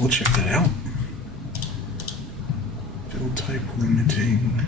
we'll check that out. Fill type limiting.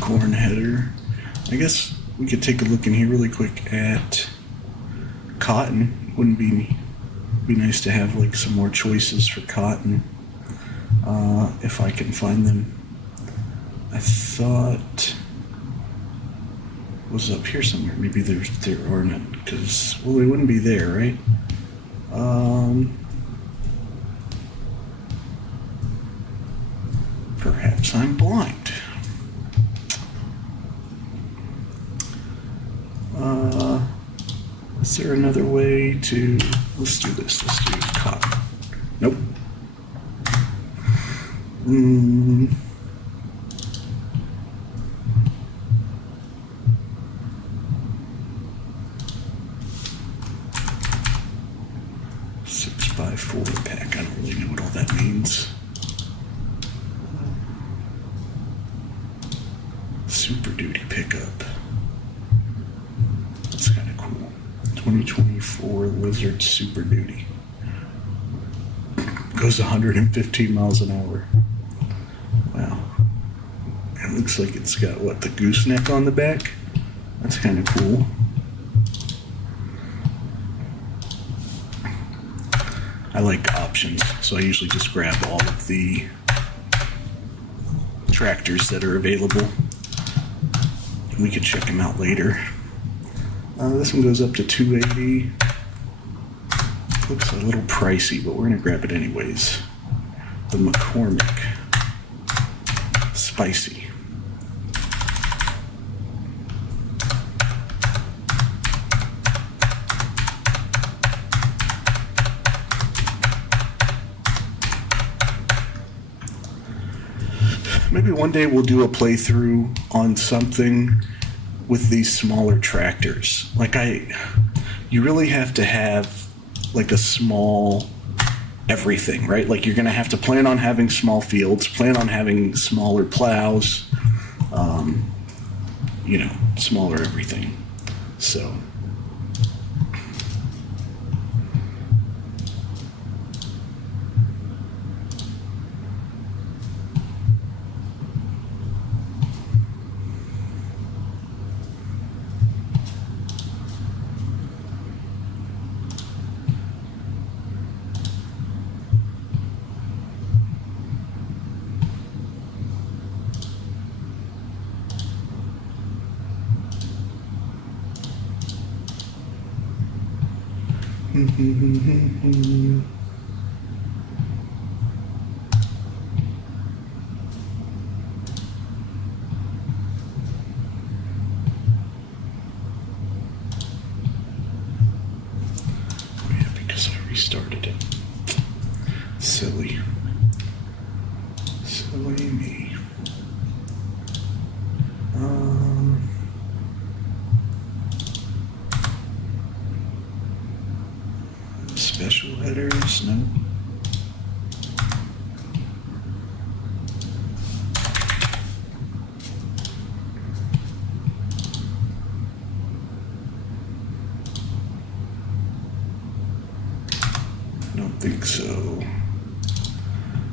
Corn header. I guess we could take a look in here really quick at cotton. Wouldn't be nice to have like some more choices for cotton, if I can find them. I thought it was up here somewhere. Maybe there are none, because well, they wouldn't be there, right? Perhaps I'm blind. Is there another way to, let's do this, let's do cotton. Nope. 6x4 pack, I don't really know what all that means. Super Duty pickup. That's kind of cool. 2024 Lizard Super Duty. Goes 115 miles an hour. Wow. It looks like it's got, what, the gooseneck on the back? That's kind of cool. I like options, so I usually just grab all of the tractors that are available. We can check them out later. This one goes up to 280. Looks a little pricey, but we're gonna grab it anyways. The McCormick Spicy. Maybe one day we'll do a playthrough on something with these smaller tractors. Like you really have to have like a small everything, right? Like you're gonna have to plan on having small fields, plan on having smaller plows, you know, smaller everything. So. Yeah, because I restarted it. Silly. Silly me. Special headers, no. I don't think so.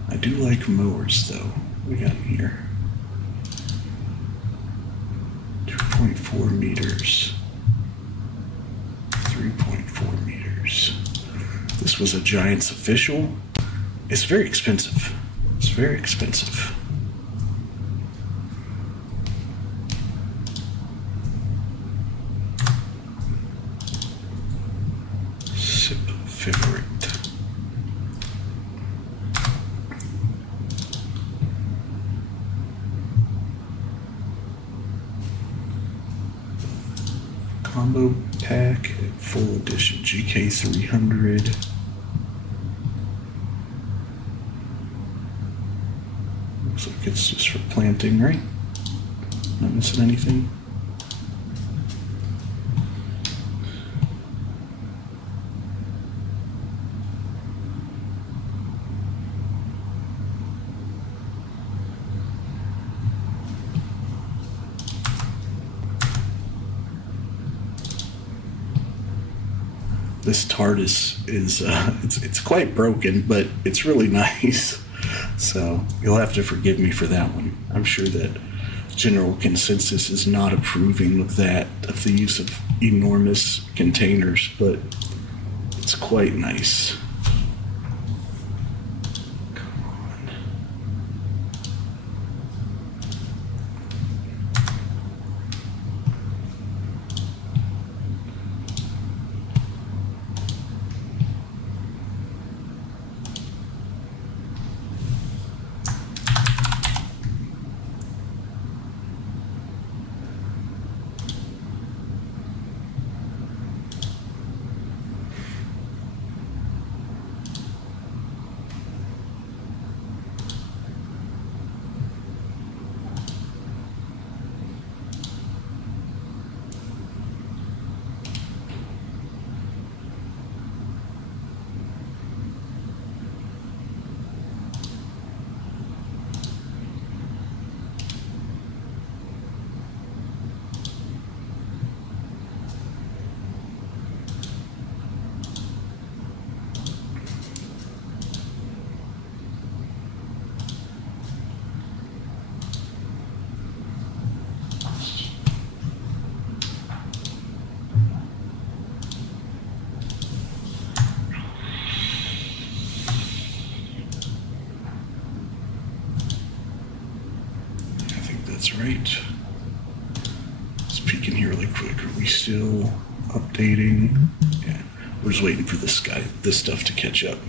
I do like mowers though. What we got in here? 2.4 meters. 3.4 meters. This was a Giants official. It's very expensive. It's very expensive. Sip favorite. combo pack, full edition GK300. Looks like it's just for planting, right? Not missing anything. This TARDIS is it's quite broken, but it's really nice. So you'll have to forgive me for that one. I'm sure that general consensus is not approving of that, of the use of enormous containers, but it's quite nice. Come on. That's right. Just peeking here really quick. Are we still updating? Yeah. We're just waiting for this stuff to catch up.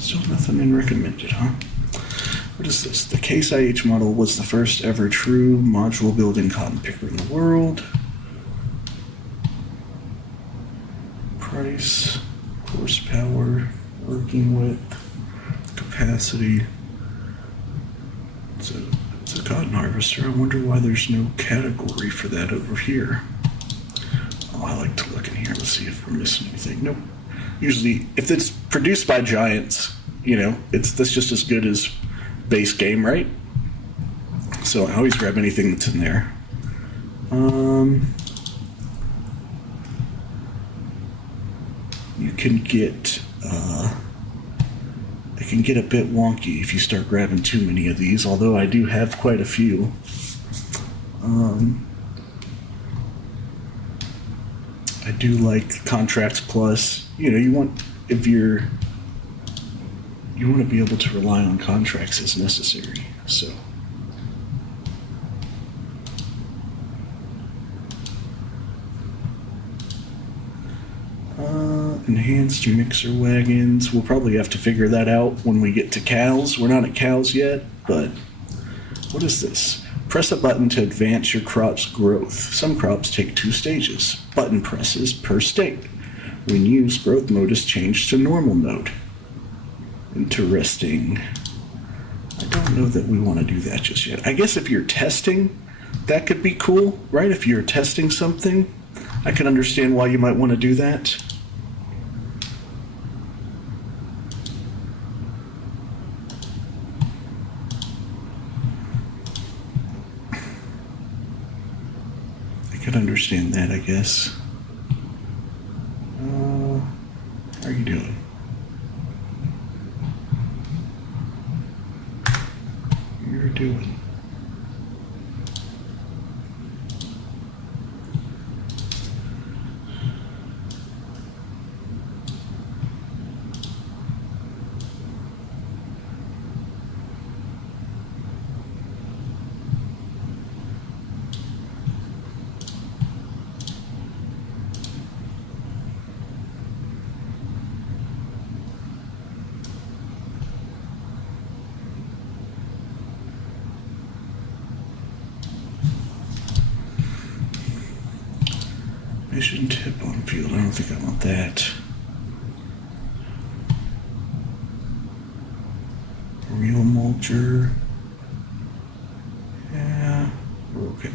Still nothing in recommended, huh? What is this? The Case IH model was the first ever true module building cotton picker in the world. Price, horsepower, working width, capacity. It's a cotton harvester. I wonder why there's no category for that over here. Oh, I like to look in here. Let's see if we're missing anything. Nope. Usually, if it's produced by Giants, you know, that's just as good as base game, right? So I always grab anything that's in there. You can get, it can get a bit wonky if you start grabbing too many of these, although I do have quite a few. I do like Contracts Plus. You know, you want to be able to rely on contracts as necessary. So enhanced mixer wagons. We'll probably have to figure that out when we get to cows. We're not at cows yet, but what is this? Press a button to advance your crop's growth. Some crops take 2 stages. Button presses per state. When used, growth mode is changed to normal mode. Interesting. I don't know that we want to do that just yet. I guess if you're testing, that could be cool, right? If you're testing something, I can understand why you might want to do that. I could understand that, I guess. How are you doing? doing? Mission tip on field. I don't think I want that. Real mulcher. Yeah, we're okay.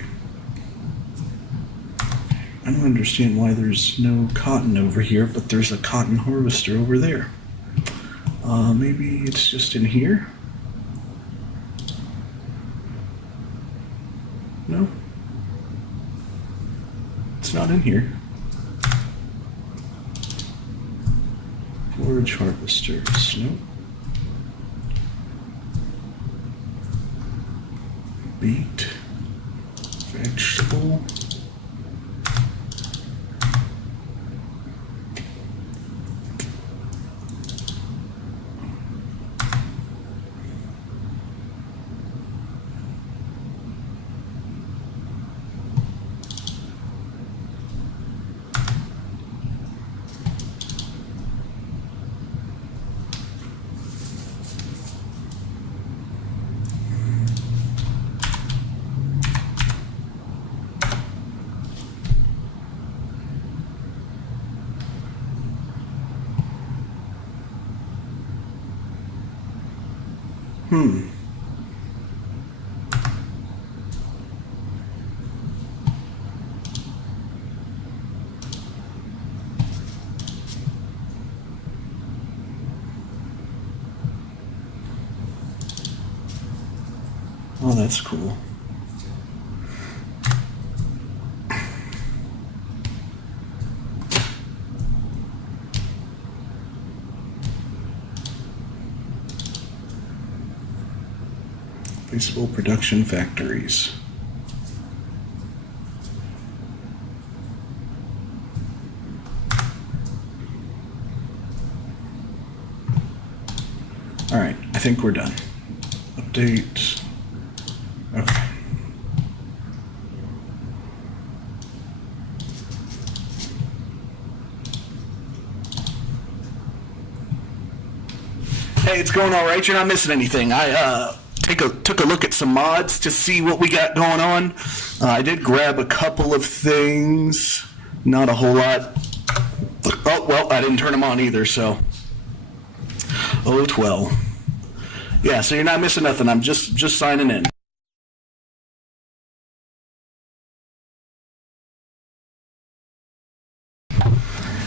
I don't understand why there's no cotton over here, but there's a cotton harvester over there. Maybe it's just in here? No? It's not in here. Forage harvesters. Nope. Beet. Vegetable. Oh, that's cool. Baseball production factories. All right, I think we're done. Update. Okay. Hey, it's going all right. You're not missing anything. I took a look at some mods to see what we got going on. I did grab a couple of things, not a whole lot. Oh, well, I didn't turn them on either, so. Oh, 12. Yeah, so you're not missing nothing. I'm just signing in.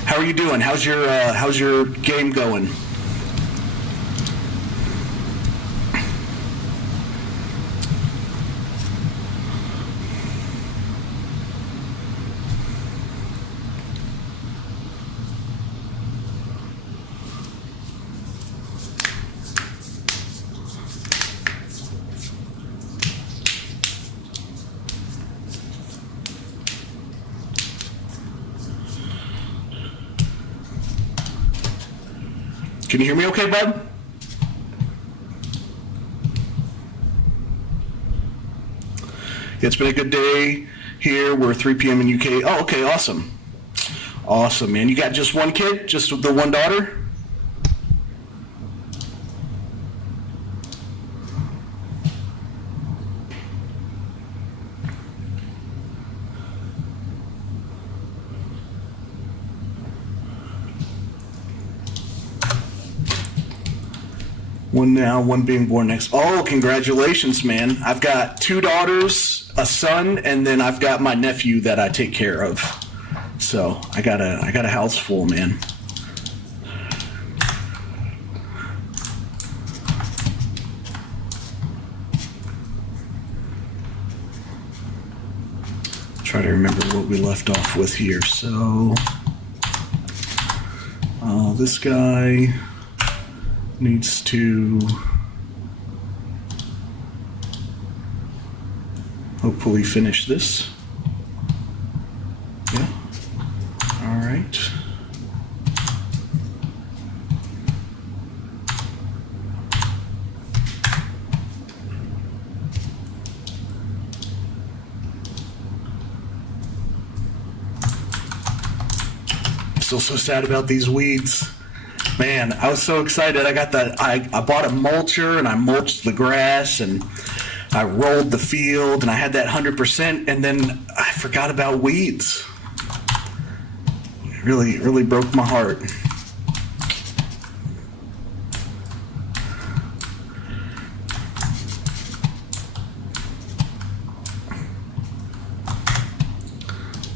How are you doing? How's your game going? Can you hear me okay, bud? It's been a good day here. We're 3 p.m. in UK. Oh, okay, awesome. Awesome, man. You got just one kid? Just the one daughter? One now, one being born next. Oh, congratulations, man. I've got 2 daughters, a son, and then I've got my nephew that I take care of. So I got a house full, man. Try to remember what we left off with here. So this guy needs to hopefully finish this. Yeah. All right. Still so sad about these weeds. Man, I was so excited. I bought a mulcher and I mulched the grass and I rolled the field and I had that 100%, and then I forgot about weeds. It really broke my heart.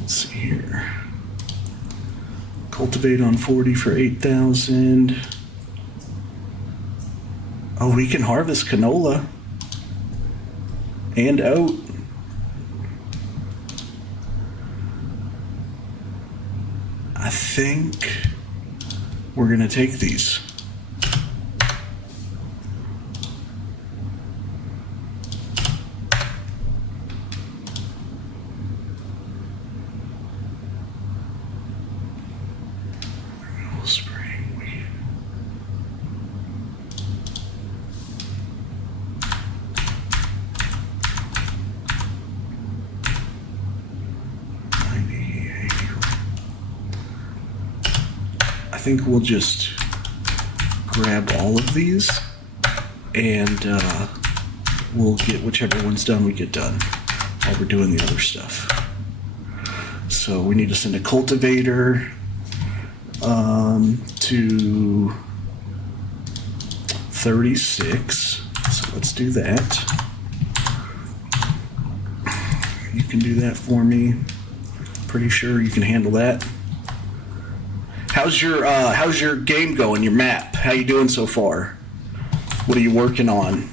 Let's see here. Cultivate on 40 for 8,000. Oh, we can harvest canola and oat. I think we're gonna take these. Spraying weed. I think we'll just grab all of these and we'll get whichever one's done, we get done while we're doing the other stuff. So we need to send a cultivator to 36. So let's do that. You can do that for me. Pretty sure you can handle that. How's your game going? Your map? How you doing so far? What are you working on?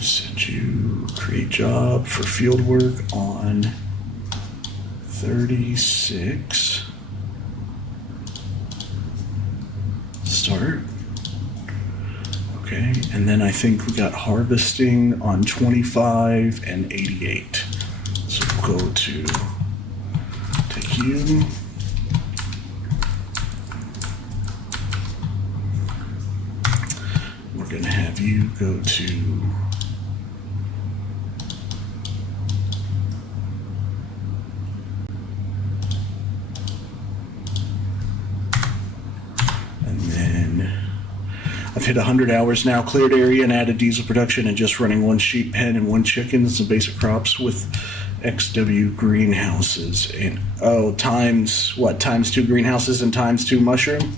Send you create job for field work on 36. Start. Okay, and then I think we got harvesting on 25 and 88. So we'll go to take you. We're gonna have you go to I've hit 100 hours now, cleared area and added diesel production and just running one sheep pen and one chicken, some basic crops with XW greenhouses. And times what? Times 2 greenhouses and times 2 mushroom?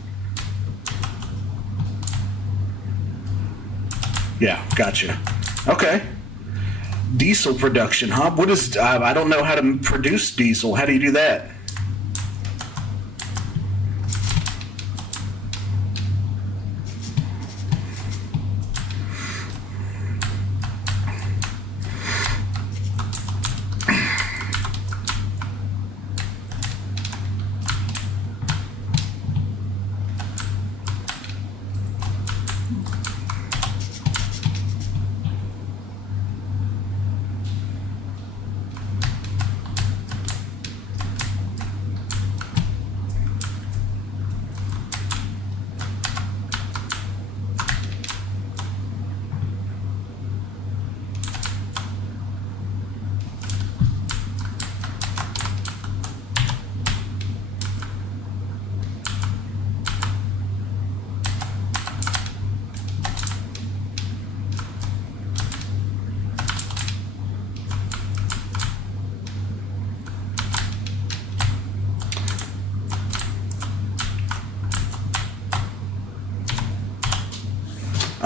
Yeah, gotcha. Okay. Diesel production, huh? What is, I don't know how to produce diesel. How do you do that?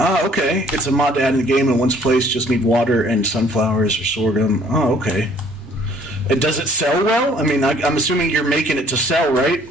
Ah, okay. It's a mod to add in the game in one's place. Just need water and sunflowers or sorghum. Oh, okay. And does it sell well? I mean, I'm assuming you're making it to sell, right?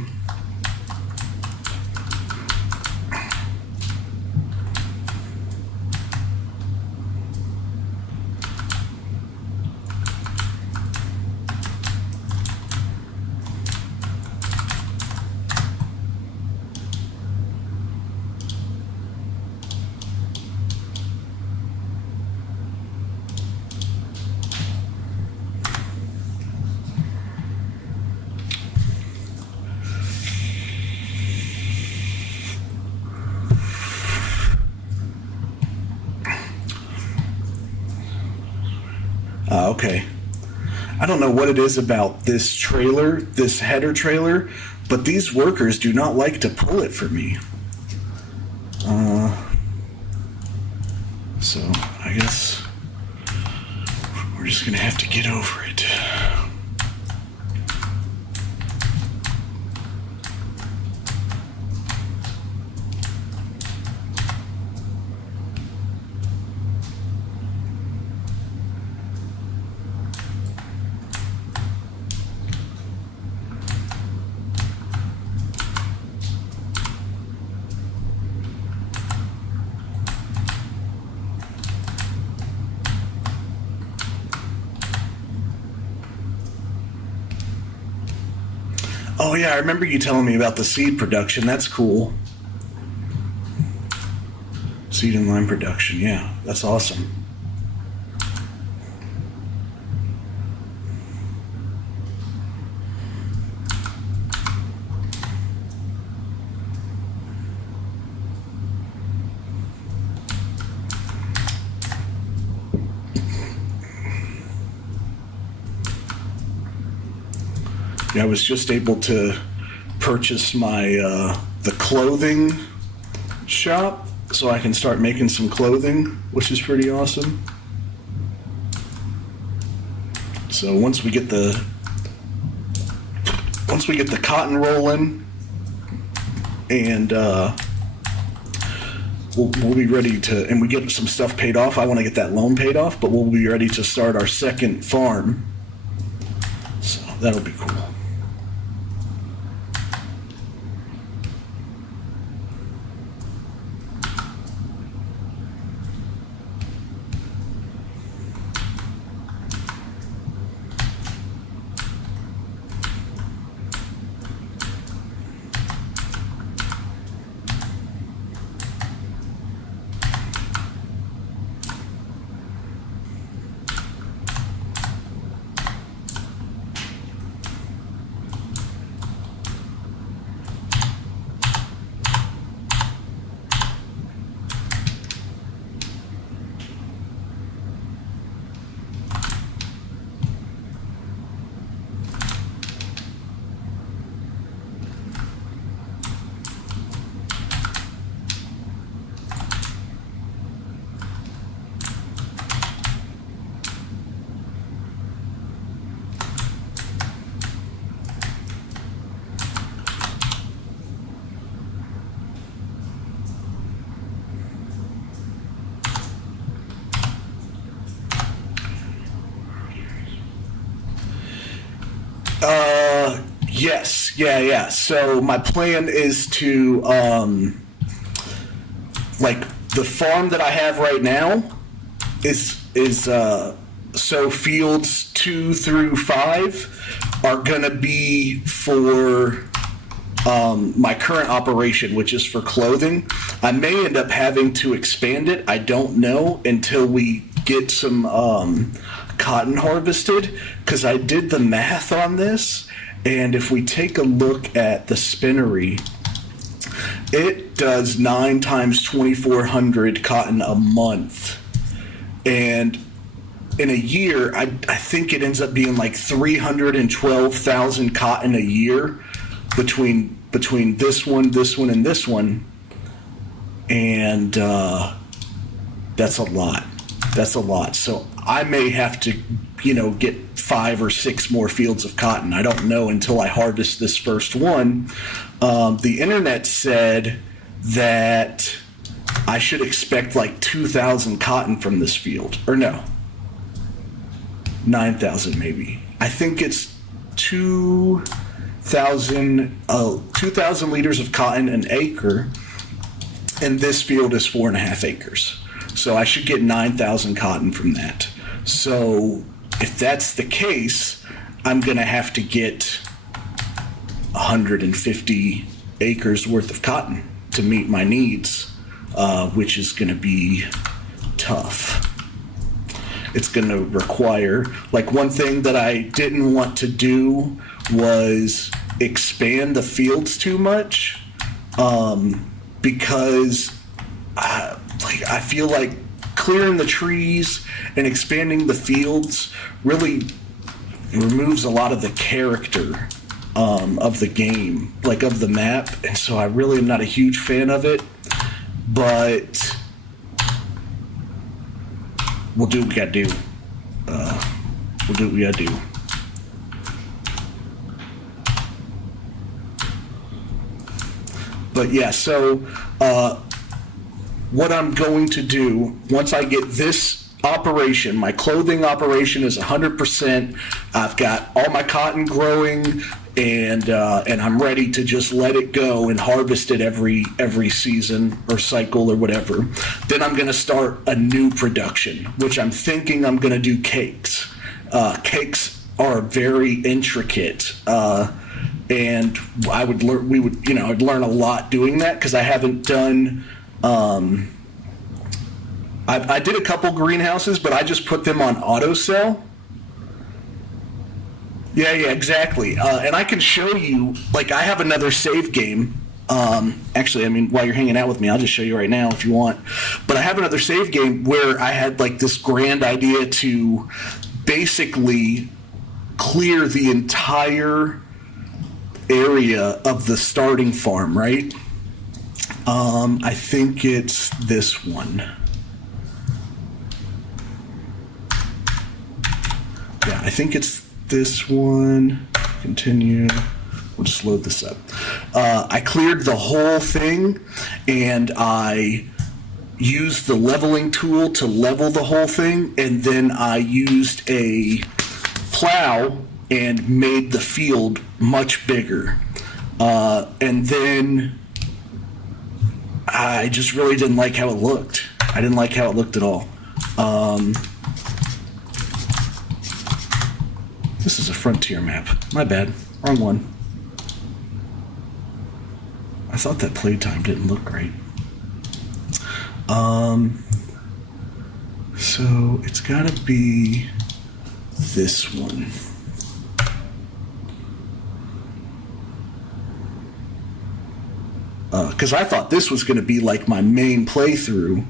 Okay. I don't know what it is about this trailer, this header trailer, but these workers do not like to pull it for me. So I guess we're just gonna have to get over it. Oh yeah, I remember you telling me about the seed production. That's cool. Seed and lime production. Yeah, that's awesome. Yeah, I was just able to purchase my the clothing shop, so I can start making some clothing, which is pretty awesome. So once we get the cotton rolling, and we'll be ready to, and we get some stuff paid off. I want to get that loan paid off, but we'll be ready to start our second farm. So that'll be cool. Yes, yeah. So my plan is to, like, the farm that I have right now is so fields 2 through 5 are gonna be for my current operation, which is for clothing. I may end up having to expand it. I don't know until we get some cotton harvested, because I did the math on this. And if we take a look at the spinnery, it does 9 times 2,400 cotton a month. And in a year, I think it ends up being like 312,000 cotton a year between this one, and this one. And that's a lot. That's a lot. So I may have to, get 5 or 6 more fields of cotton. I don't know until I harvest this first one. The internet said that I should expect like 2,000 cotton from this field. Or no, 9,000 maybe. I think it's 2,000 liters of cotton an acre, and this field is 4.5 acres. So I should get 9,000 cotton from that. So if that's the case, I'm going to have to get 150 acres worth of cotton to meet my needs, which is going to be tough. It's going to require, like, one thing that I didn't want to do was expand the fields too much, because I feel like clearing the trees and expanding the fields really removes a lot of the character of the game, like of the map, and so I really am not a huge fan of it, but we'll do what we gotta do. We'll do what we gotta do. But yeah, so what I'm going to do once I get this operation, my clothing operation is 100%. I've got all my cotton growing, and I'm ready to just let it go and harvest it every season or cycle or whatever. Then I'm going to start a new production, which I'm thinking I'm going to do cakes. Cakes are very intricate, and I'd learn a lot doing that because I haven't done. I did a couple greenhouses, but I just put them on auto sell. Yeah, exactly. And I can show you, like, I have another save game. Actually, I mean, while you're hanging out with me, I'll just show you right now if you want. But I have another save game where I had, like, this grand idea to basically clear the entire area of the starting farm, right? I think it's this one. Yeah, I think it's this one. Continue. We'll just load this up. I cleared the whole thing, and I used the leveling tool to level the whole thing, and then I used a plow and made the field much bigger. And then I just really didn't like how it looked. I didn't like how it looked at all. This is a frontier map. My bad. Wrong one. I thought that playtime didn't look great. So it's gotta be this one. Because I thought this was gonna be like my main playthrough.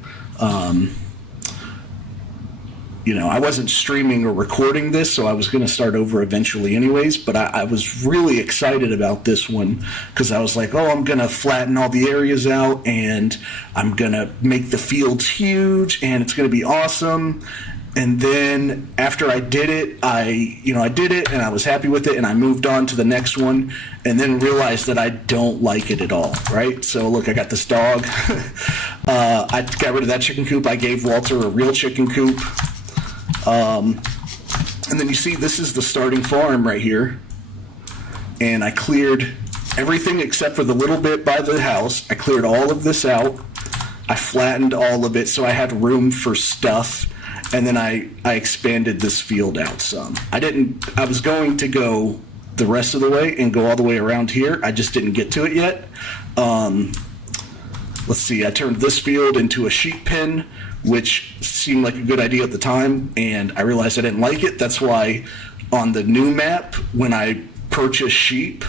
I wasn't streaming or recording this, so I was going to start over eventually anyways, but I was really excited about this one because I was like, oh, I'm going to flatten all the areas out, and I'm going to make the fields huge, and it's going to be awesome. And then after I did it, I did it, and I was happy with it, and I moved on to the next one, and then realized that I don't like it at all, right? So look, I got this dog. I got rid of that chicken coop. I gave Walter a real chicken coop. And then you see this is the starting farm right here, and I cleared everything except for the little bit by the house. I cleared all of this out. I flattened all of it so I had room for stuff, and then I expanded this field out some. I was going to go the rest of the way and go all the way around here. I just didn't get to it yet. Let's see, I turned this field into a sheep pen, which seemed like a good idea at the time, and I realized I didn't like it. That's why on the new map, when I purchased sheep,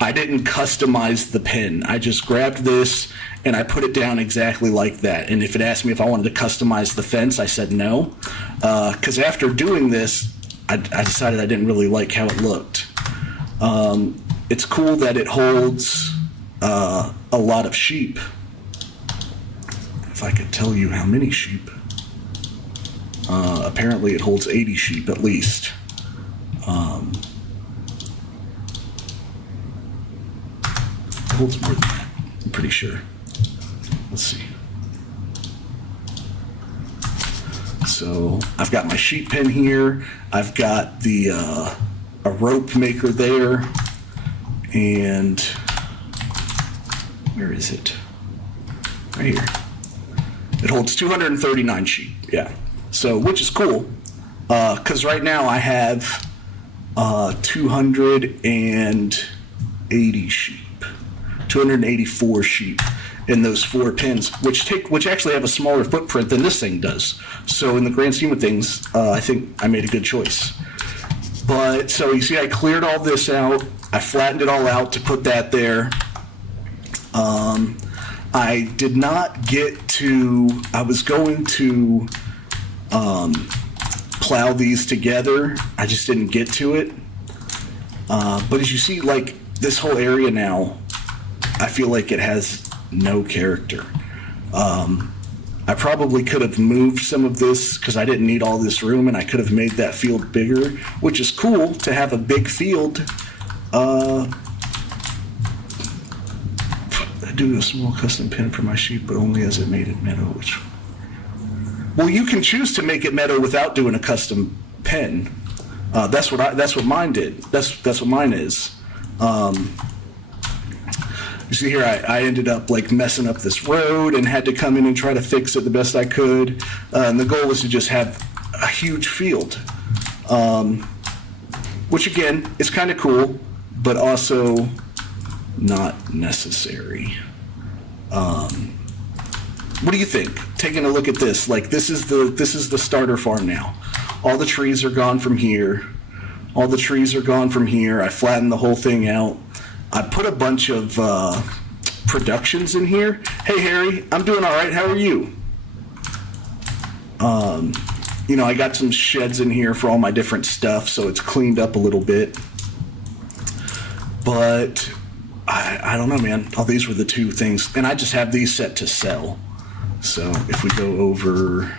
I didn't customize the pen. I just grabbed this and I put it down exactly like that. And if it asked me if I wanted to customize the fence, I said no. Because after doing this, I decided I didn't really like how it looked. It's cool that it holds a lot of sheep. If I could tell you how many sheep. Apparently it holds 80 sheep at least. It holds more than that, I'm pretty sure. Let's see. So I've got my sheep pen here. I've got the a rope maker there, and where is it? Right here. It holds 239 sheep. Yeah. So which is cool, because right now I have 280 sheep, 284 sheep in those 4 pens, which actually have a smaller footprint than this thing does. So in the grand scheme of things, I think I made a good choice. But so you see, I cleared all this out. I flattened it all out to put that there. I did not get to. I was going to plow these together. I just didn't get to it. But as you see, like this whole area now, I feel like it has no character. I probably could have moved some of this because I didn't need all this room, and I could have made that field bigger, which is cool to have a big field. I do a small custom pen for my sheep, but only as it made it meadow. Well, you can choose to make it meadow without doing a custom pen. That's what mine did. That's what mine is. You see here, I ended up like messing up this road and had to come in and try to fix it the best I could. And the goal was to just have a huge field, which again is kind of cool, but also not necessary. What do you think? Taking a look at this, like this is the starter farm now. All the trees are gone from here. All the trees are gone from here. I flattened the whole thing out. I put a bunch of productions in here. Hey, Harry, I'm doing all right. How are you? You know, I got some sheds in here for all my different stuff, so it's cleaned up a little bit. But I don't know, man. Oh, these were the 2 things. And I just have these set to sell. So if we go over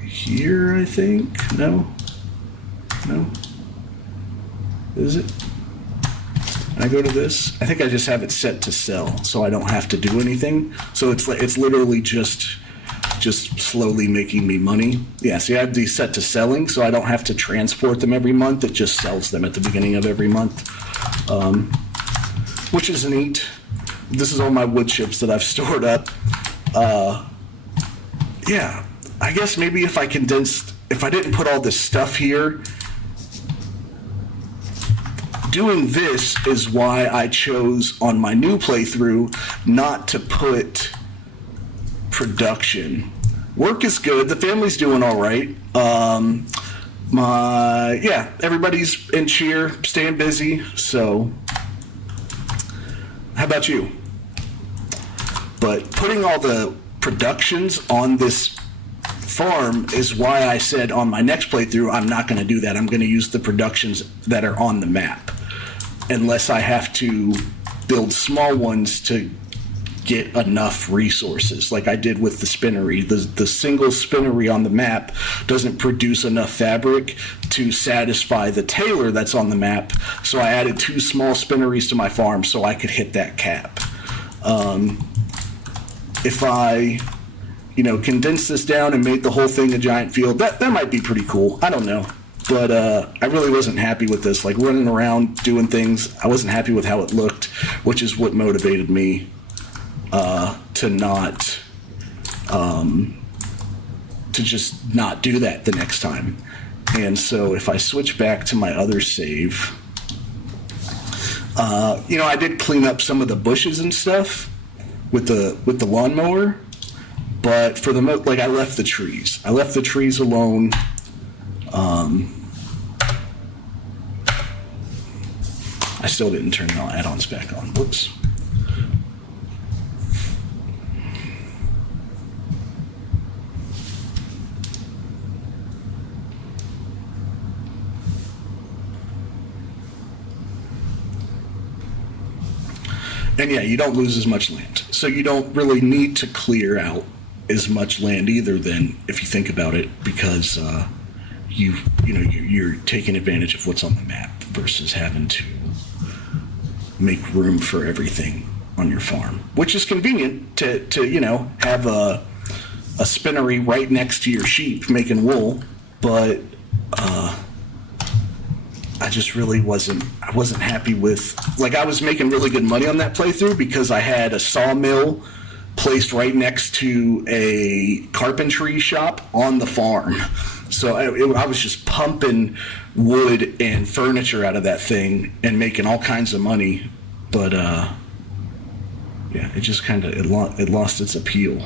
here, I think. No? Is it? I go to this. I think I just have it set to sell, so I don't have to do anything. So it's literally just slowly making me money. Yeah, see, I have these set to selling, so I don't have to transport them every month. It just sells them at the beginning of every month, which is neat. This is all my wood chips that I've stored up. Yeah, I guess maybe if I didn't put all this stuff here. Doing this is why I chose on my new playthrough not to put production. Work is good. The family's doing all right. Everybody's in cheer, staying busy. So, how about you? But putting all the productions on this farm is why I said on my next playthrough I'm not going to do that. I'm going to use the productions that are on the map, unless I have to build small ones to get enough resources, like I did with the spinnery. The single spinnery on the map doesn't produce enough fabric to satisfy the tailor that's on the map, so I added 2 small spinneries to my farm so I could hit that cap. If I, condense this down and made the whole thing a giant field, that might be pretty cool. I don't know. But I really wasn't happy with this, like running around doing things. I wasn't happy with how it looked, which is what motivated me to not, to just not do that the next time. And so if I switch back to my other save, I did clean up some of the bushes and stuff with the lawnmower, but for the I left the trees. I left the trees alone. I still didn't turn the add-ons back on. Whoops. And yeah, you don't lose as much land. So you don't really need to clear out as much land either then, if you think about it, because you're taking advantage of what's on the map versus having to make room for everything on your farm, which is convenient to have a spinnery right next to your sheep making wool, but I just really I wasn't happy with, like, I was making really good money on that playthrough because I had a sawmill placed right next to a carpentry shop on the farm. So I was just pumping wood and furniture out of that thing and making all kinds of money. But yeah, it just kind of, it lost its appeal.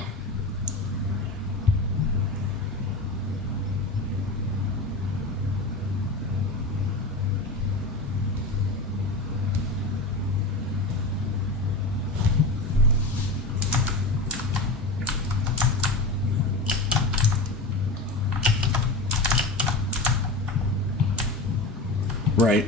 Right.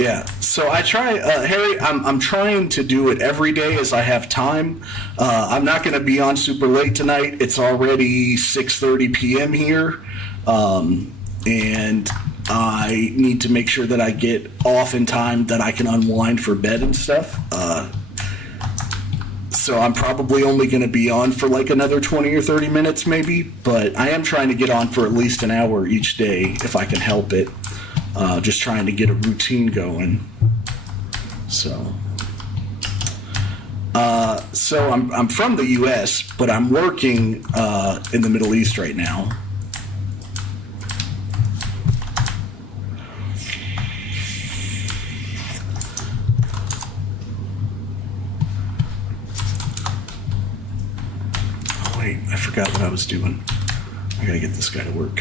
Yeah. So I try, Harry. I'm trying to do it every day as I have time. I'm not going to be on super late tonight. It's already 6:30 p.m. here, and I need to make sure that I get off in time that I can unwind for bed and stuff. So I'm probably only going to be on for like another 20 or 30 minutes, maybe. But I am trying to get on for at least an hour each day if I can help it. Just trying to get a routine going. So I'm from the U.S., but I'm working in the Middle East right now. Oh wait, I forgot what I was doing. I gotta get this guy to work.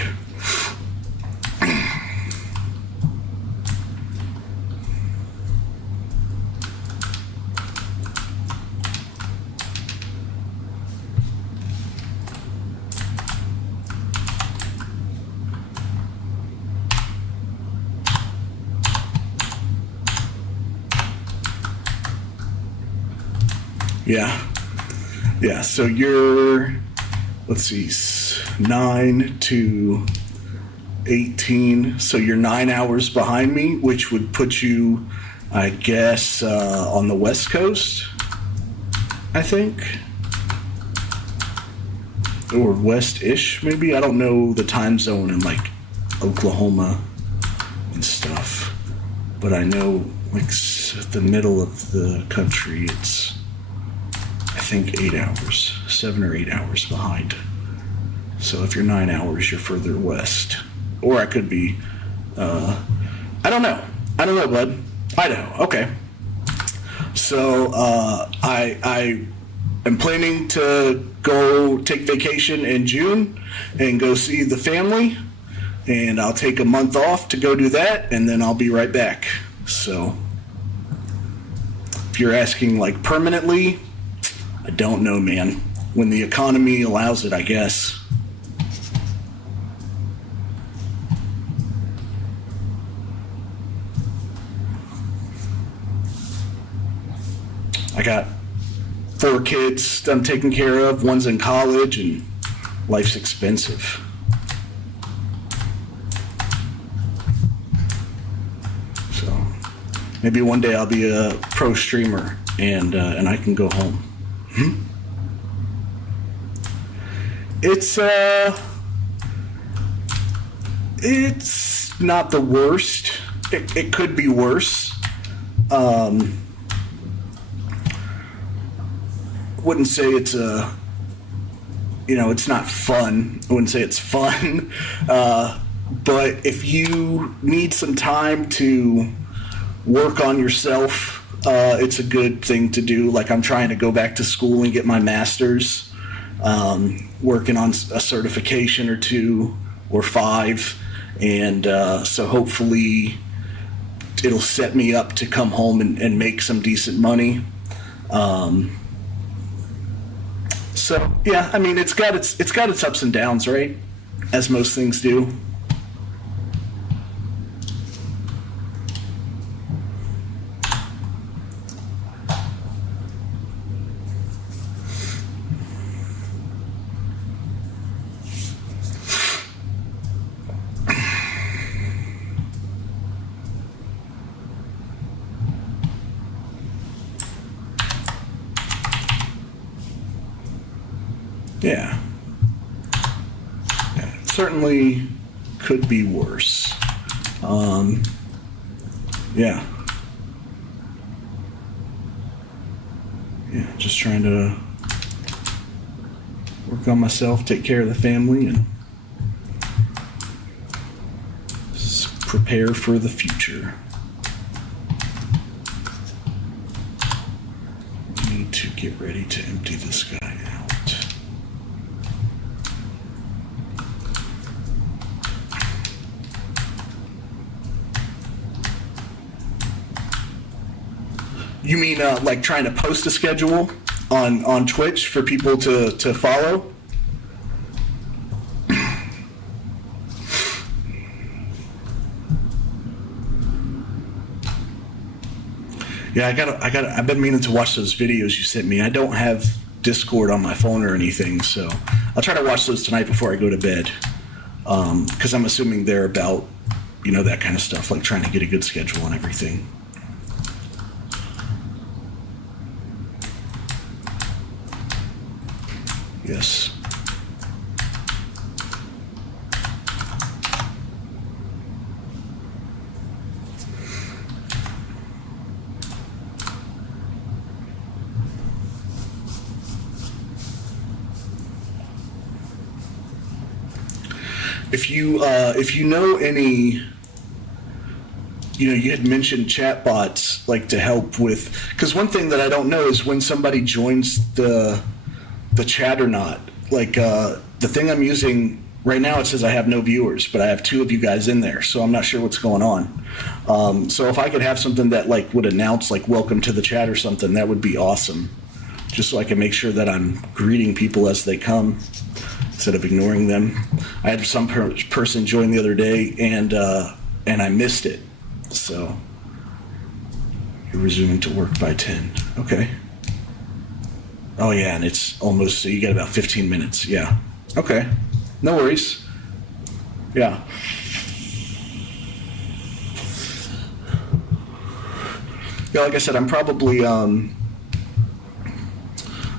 Yeah. So you're, let's see, 9 to 18. So you're 9 hours behind me, which would put you, I guess, on the West Coast, I think. Or west-ish, maybe. I don't know the time zone in, like, Oklahoma and stuff. But I know, like, the middle of the country, it's, I think, 8 hours, 7 or 8 hours behind. So if you're 9 hours, you're further west. Or I could be, I don't know, bud. Idaho, okay. So I am planning to go take vacation in June and go see the family. And I'll take a month off to go do that, and then I'll be right back. So if you're asking, like, permanently, I don't know, man. When the economy allows it, I guess. I got 4 kids I'm taking care of. One's in college, and life's expensive. So maybe one day I'll be a pro streamer, and I can go home. It's not the worst. It could be worse. Wouldn't say it's it's not fun. I wouldn't say it's fun. But if you need some time to work on yourself, it's a good thing to do. Like, I'm trying to go back to school and get my master's, working on a certification or 2 or 5. And so hopefully it'll set me up to come home and make some decent money. So yeah, I mean, it's got its ups and downs, right? As most things do. Yeah. certainly could be worse. Yeah. Yeah, just trying to work on myself, take care of the family, and prepare for the future. Need to get ready to empty this guy out. You mean like trying to post a schedule on Twitch for people to follow? Yeah, I've been meaning to watch those videos you sent me. I don't have Discord on my phone or anything, so I'll try to watch those tonight before I go to bed. Because I'm assuming they're about, that kind of stuff, like trying to get a good schedule and everything. Yes. If you know any, you had mentioned chatbots like to help with, because one thing that I don't know is when somebody joins the chat or not. Like the thing I'm using right now, it says I have no viewers, but I have 2 of you guys in there, so I'm not sure what's going on. So if I could have something that like would announce like welcome to the chat or something, that would be awesome. Just so I can make sure that I'm greeting people as they come instead of ignoring them. I had some person join the other day and I missed it. So you're resuming to work by 10. Okay. Oh yeah, and it's almost, so you got about 15 minutes. Yeah. Okay. No worries. Yeah. Yeah, like I said, I'm probably I'm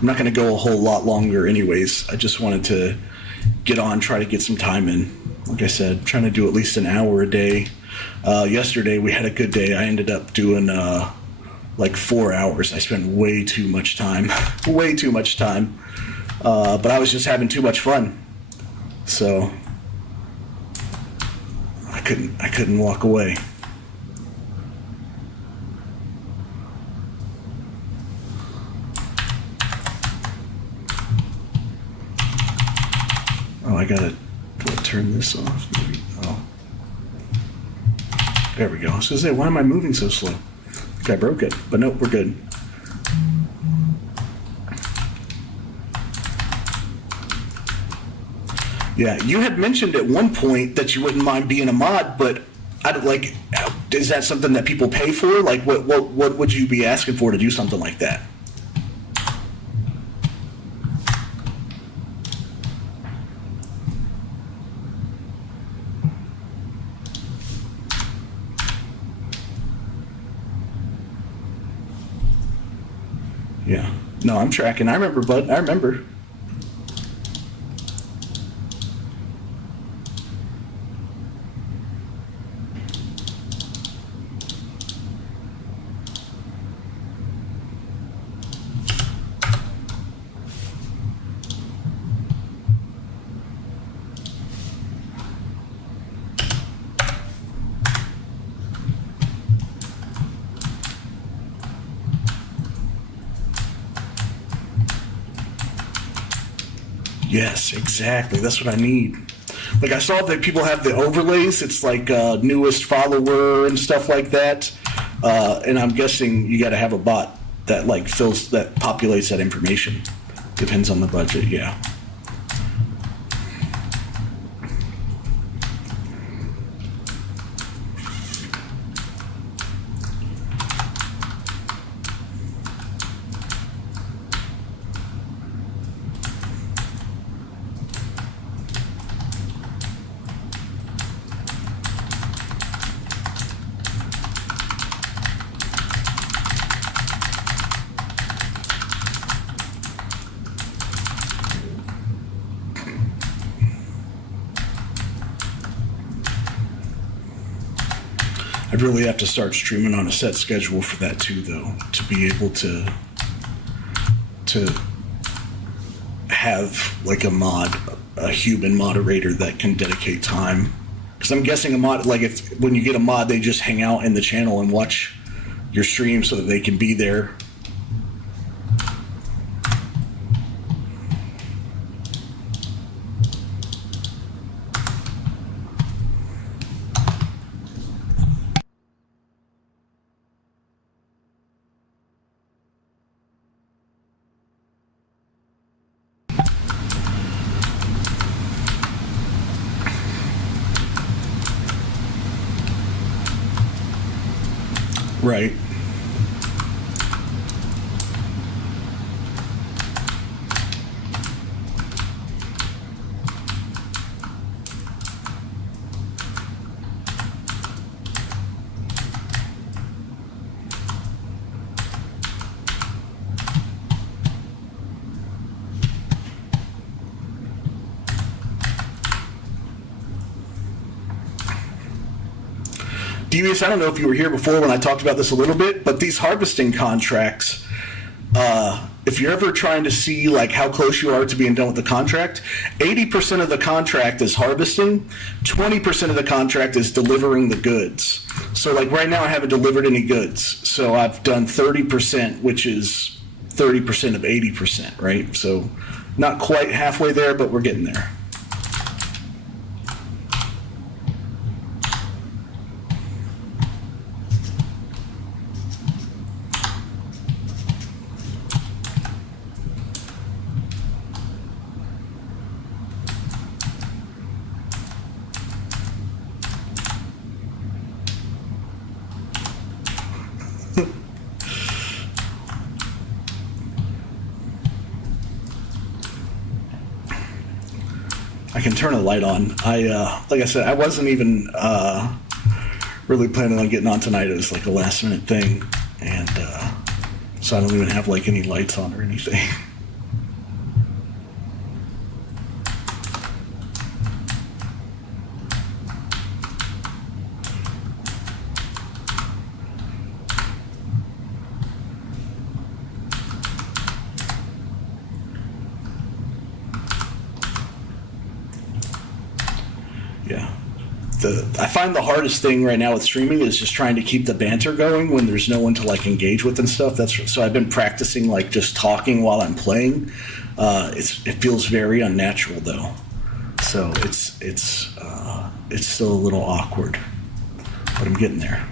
not going to go a whole lot longer anyways. I just wanted to get on, try to get some time in. Like I said, trying to do at least an hour a day. Yesterday we had a good day. I ended up doing like 4 hours. I spent way too much time. Way too much time. But I was just having too much fun. So I couldn't walk away. Oh, I gotta turn this off. Maybe. Oh, there we go. I was gonna say, why am I moving so slow? I think I broke it, but nope, we're good. Yeah, you had mentioned at one point that you wouldn't mind being a mod, but I don't like. Is that something that people pay for? Like, what would you be asking for to do something like that? Yeah. No, I'm tracking. I remember, bud. I remember. Yes, exactly. That's what I need. Like, I saw that people have the overlays. It's like newest follower and stuff like that. And I'm guessing you got to have a bot that like populates that information. Depends on the budget. Yeah. I'd really have to start streaming on a set schedule for that too, though, to be able to have like a human moderator that can dedicate time. Because I'm guessing a mod, like if when you get a mod, they just hang out in the channel and watch your stream so that they can be there. Right. Devious, I don't know if you were here before when I talked about this a little bit, but these harvesting contracts, if you're ever trying to see like how close you are to being done with the contract, 80% of the contract is harvesting, 20% of the contract is delivering the goods. So like right now I haven't delivered any goods, so I've done 30%, which is 30% of 80%, right? So not quite halfway there, but we're getting there. I can turn a light on. Like I said, I wasn't even really planning on getting on tonight. It was like a last minute thing, and so I don't even have like any lights on or anything. Yeah. I find the hardest thing right now with streaming is just trying to keep the banter going when there's no one to like engage with and stuff. So I've been practicing like just talking while I'm playing. It feels very unnatural though, so it's still a little awkward, but I'm getting there.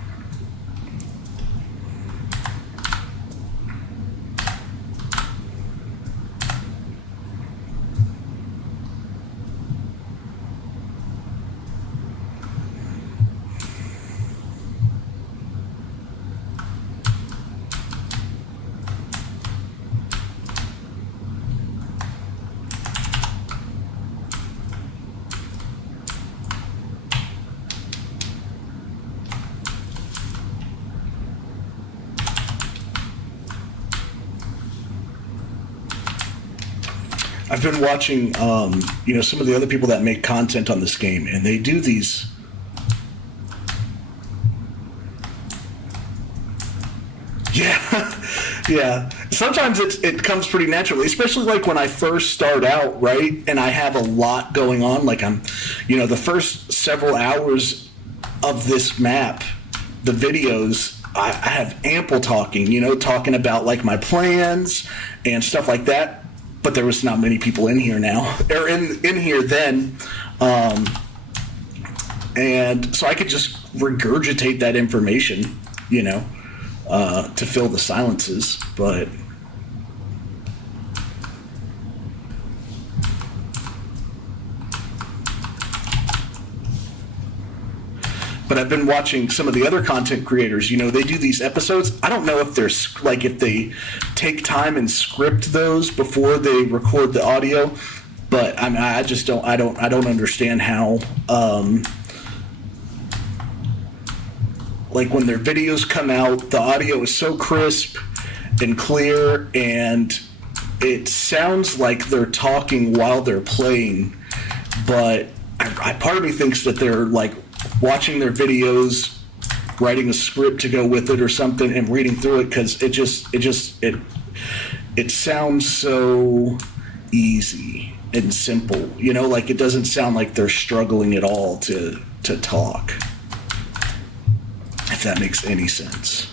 I've been watching, some of the other people that make content on this game, and they do these. Yeah, yeah. Sometimes it comes pretty naturally, especially like when I first start out, right? And I have a lot going on. Like the first several hours of this map, the videos, I have ample talking, talking about like my plans and stuff like that. But there was not many people in here now, or in here then, and so I could just regurgitate that information, to fill the silences. But I've been watching some of the other content creators. They do these episodes. I don't know if if they take time and script those before they record the audio, but I just don't. I don't understand how. Like when their videos come out, the audio is so crisp and clear, and it sounds like they're talking while they're playing. But part of me thinks that they're like watching their videos writing a script to go with it or something and reading through it, because it sounds so easy and simple, you know, like it doesn't sound like they're struggling at all to talk, if that makes any sense.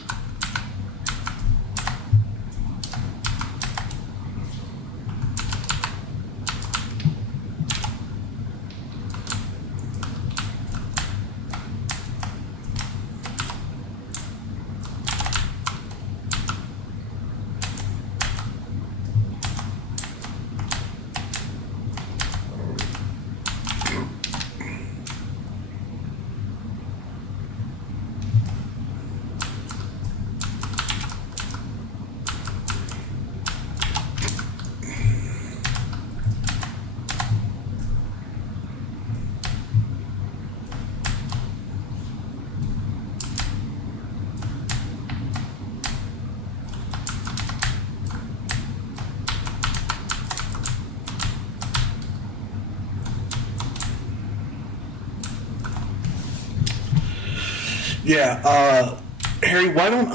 Yeah, Harry, why don't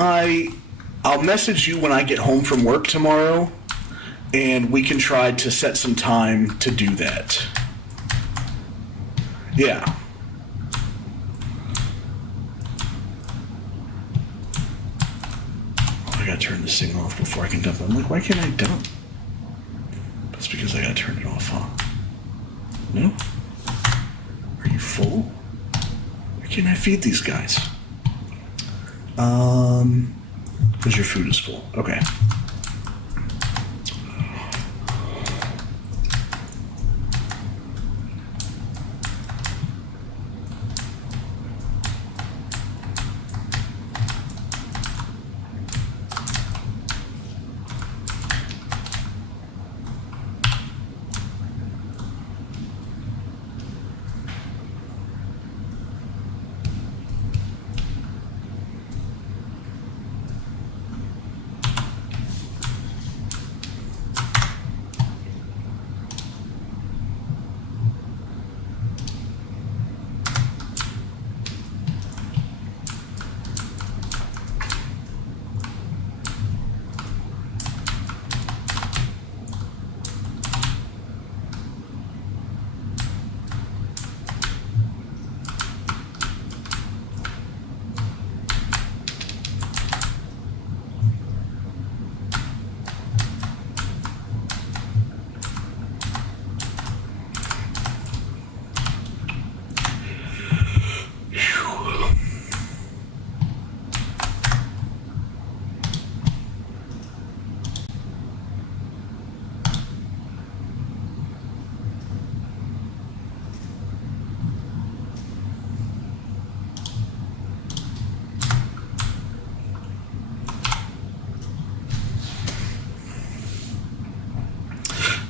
I'll message you when I get home from work tomorrow, and we can try to set some time to do that. Yeah. Oh, I gotta turn this thing off before I can dump it. I'm like, why can't I dump? That's because I gotta turn it off, huh? No? Are you full? Why can't I feed these guys? Because your food is full. Okay.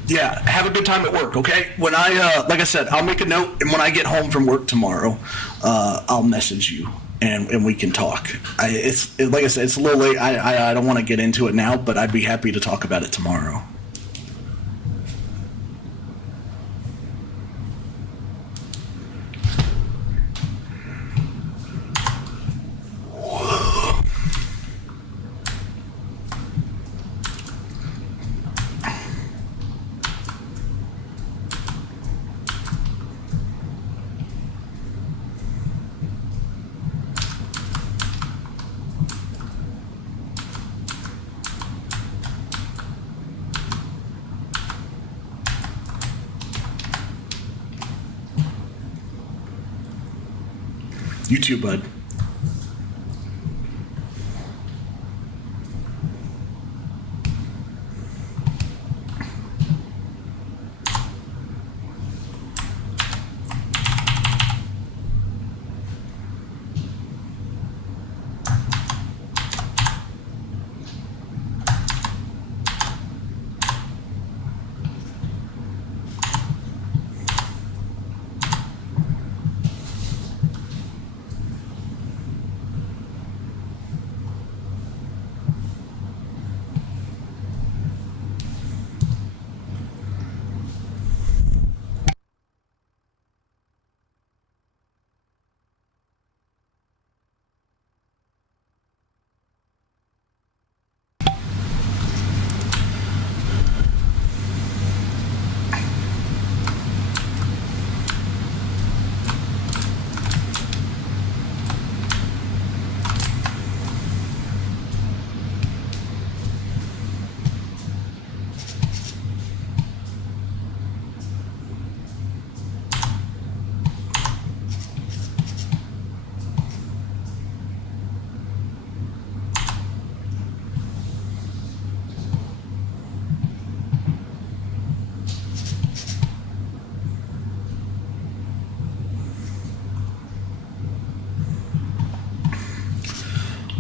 Yeah, have a good time at work, okay? When like I said, I'll make a note, and when I get home from work tomorrow, I'll message you, and we can talk. Like I said, it's a little late. I don't want to get into it now, but I'd be happy to talk about it tomorrow. You too, bud.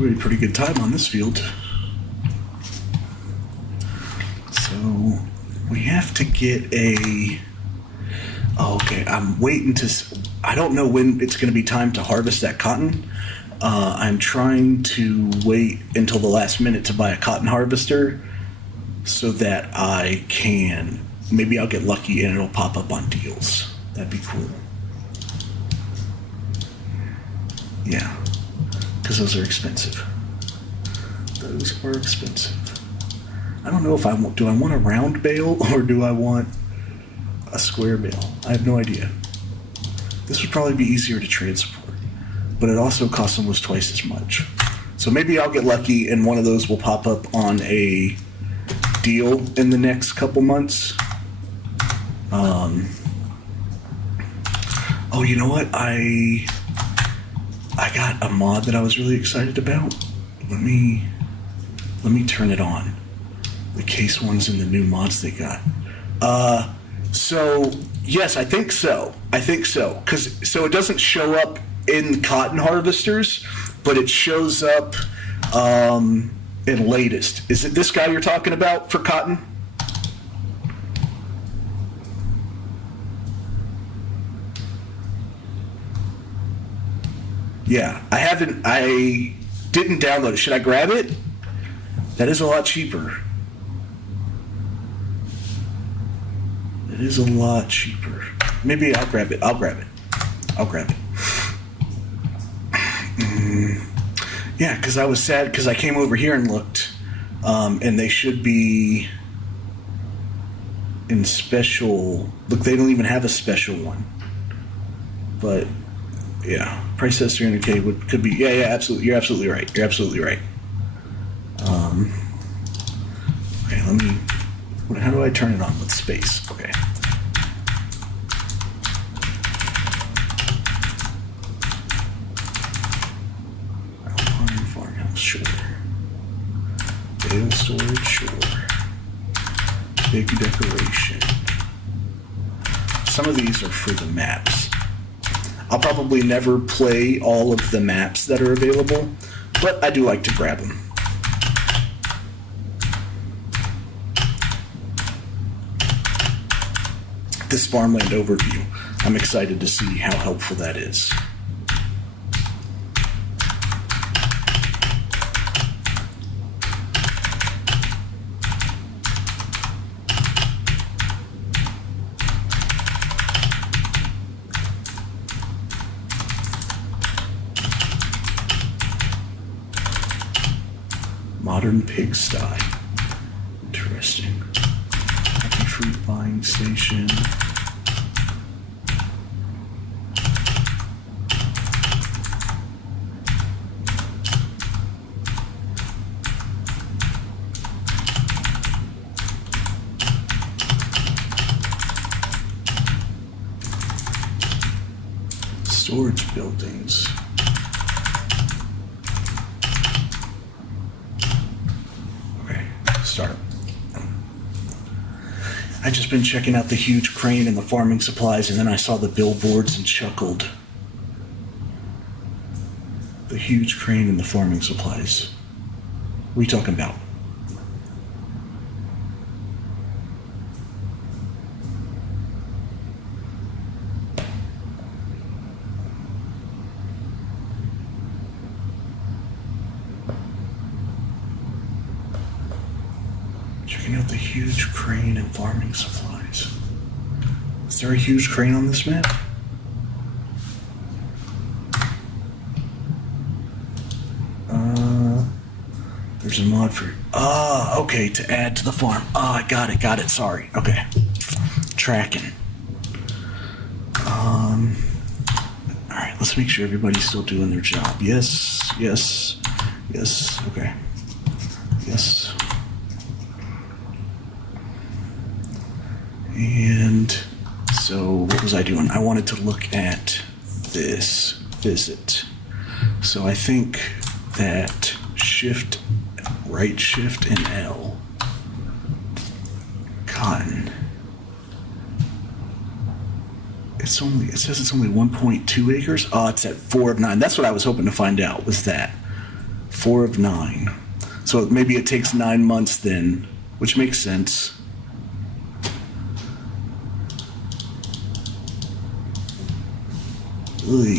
Really pretty good time on this field. So we have to get a... Oh, okay, I'm waiting to... I don't know when it's going to be time to harvest that cotton. I'm trying to wait until the last minute to buy a cotton harvester so that I can... Maybe I'll get lucky and it'll pop up on deals. That'd be cool. Yeah, because those are expensive. Those are expensive. I don't know if I want... Do I want a round bale or do I want a square bale? I have no idea. This would probably be easier to transport, but it also costs almost twice as much. So maybe I'll get lucky and one of those will pop up on a deal in the next couple months. Oh, you know what? I got a mod that I was really excited about. Let me turn it on. The case ones and the new mods they got. So yes, I think so. So it doesn't show up in cotton harvesters, but it shows up in latest. Is it this guy you're talking about for cotton? Yeah, I didn't download it. Should I grab it? That is a lot cheaper. It is a lot cheaper. Maybe I'll grab it. Yeah, because I was sad because I came over here and looked, and they should be in special. Look, they don't even have a special one. But yeah, price says 300K could be. Yeah, absolutely. You're absolutely right. Okay, let me. How do I turn it on with space? Okay. Farmhouse, sure. Bale storage, sure. Big decoration. Some of these are for the maps. I'll probably never play all of the maps that are available, but I do like to grab them. This farmland overview, I'm excited to see how helpful that is. Modern pigsty. Interesting. Happy fruit buying station. Storage buildings. Okay, start. I just been checking out the huge crane and the farming supplies, and then I saw the billboards and chuckled. The huge crane and the farming supplies. What are you talking about? Checking out the huge crane and farming supplies. Is there a huge crane on this map? There's a mod for... okay, to add to the farm. I got it, sorry. Okay. Tracking. Alright, let's make sure everybody's still doing their job. Yes, okay. Yes. And so what was I doing? I wanted to look at this visit. So I think that right shift and L, cotton. It says it's only 1.2 acres. Oh, it's at 4 of 9. That's what I was hoping to find out, was that. 4 of 9. So maybe it takes 9 months then, which makes sense. Ugh.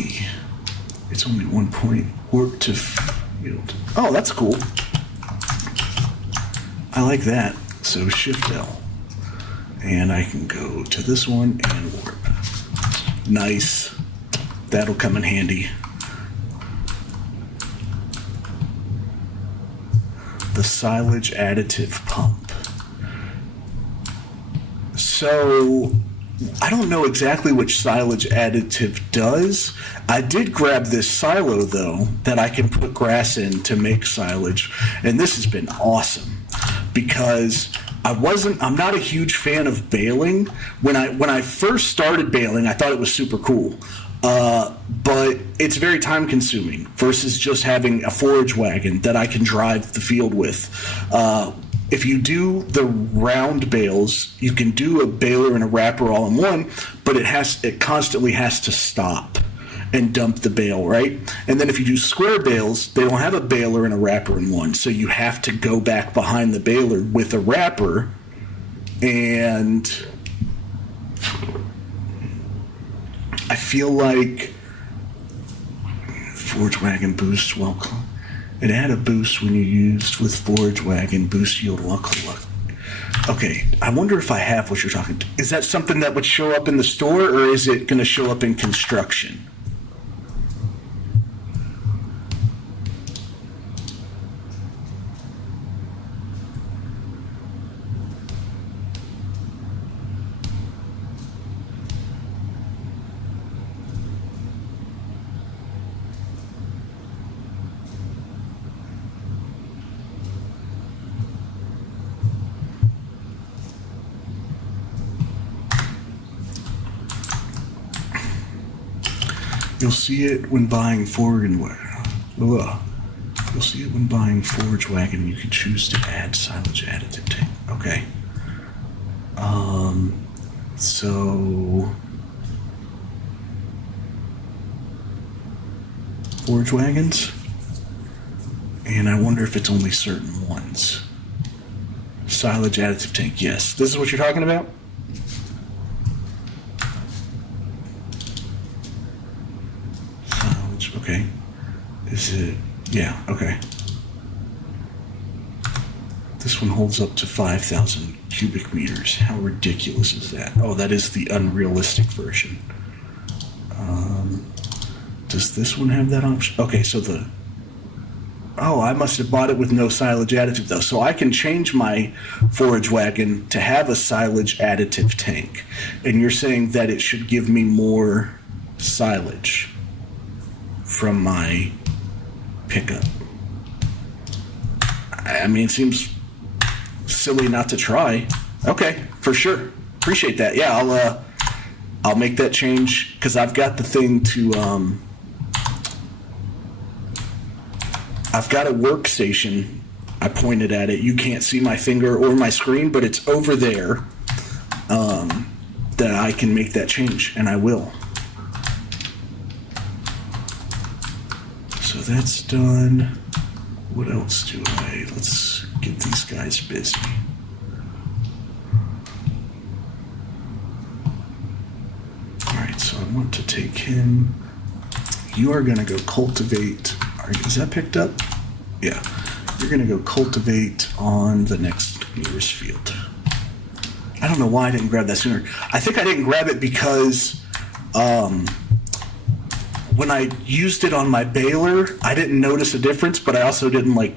It's only 1 point. Warp to field. Oh, that's cool. I like that. So Shift L. And I can go to this one and warp. Nice. That'll come in handy. The silage additive pump. So I don't know exactly which silage additive does. I did grab this silo though that I can put grass in to make silage, and this has been awesome because I'm not a huge fan of baling. When I first started baling, I thought it was super cool. But it's very time consuming versus just having a forage wagon that I can drive the field with. If you do the round bales, you can do a baler and a wrapper all in one, but it constantly has to stop and dump the bale, right? And then if you do square bales, they don't have a baler and a wrapper in one, so you have to go back behind the baler with a wrapper, and I feel like forage wagon boost welcome. It had a boost when you used with forage wagon boost yield while collect. Okay, I wonder if I have what you're talking to. Is that something that would show up in the store, or is it going to show up in construction? You'll see it when buying forage wagon. You'll see it when buying forage wagon. You can choose to add silage additive tank. Okay. So forage wagons, and I wonder if it's only certain ones. Silage additive tank. Yes, this is what you're talking about. Okay. Is it? Yeah, okay. This one holds up to 5,000 cubic meters. How ridiculous is that? Oh, that is the unrealistic version. Does this one have that option? Okay, so oh, I must have bought it with no silage additive though. So I can change my forage wagon to have a silage additive tank. And you're saying that it should give me more silage from my pickup. I mean, it seems silly not to try. Okay, for sure. Appreciate that. Yeah, I'll make that change because I've got the thing to I've got a workstation. I pointed at it. You can't see my finger or my screen, but it's over there that I can make that change, and I will. So that's done. What else do let's get these guys busy. All right, so I want to take him. You are going to go cultivate. Is that picked up? Yeah. You're going to go cultivate on the next nearest field. I don't know why I didn't grab that sooner. I think I didn't grab it because when I used it on my baler, I didn't notice a difference, but I also didn't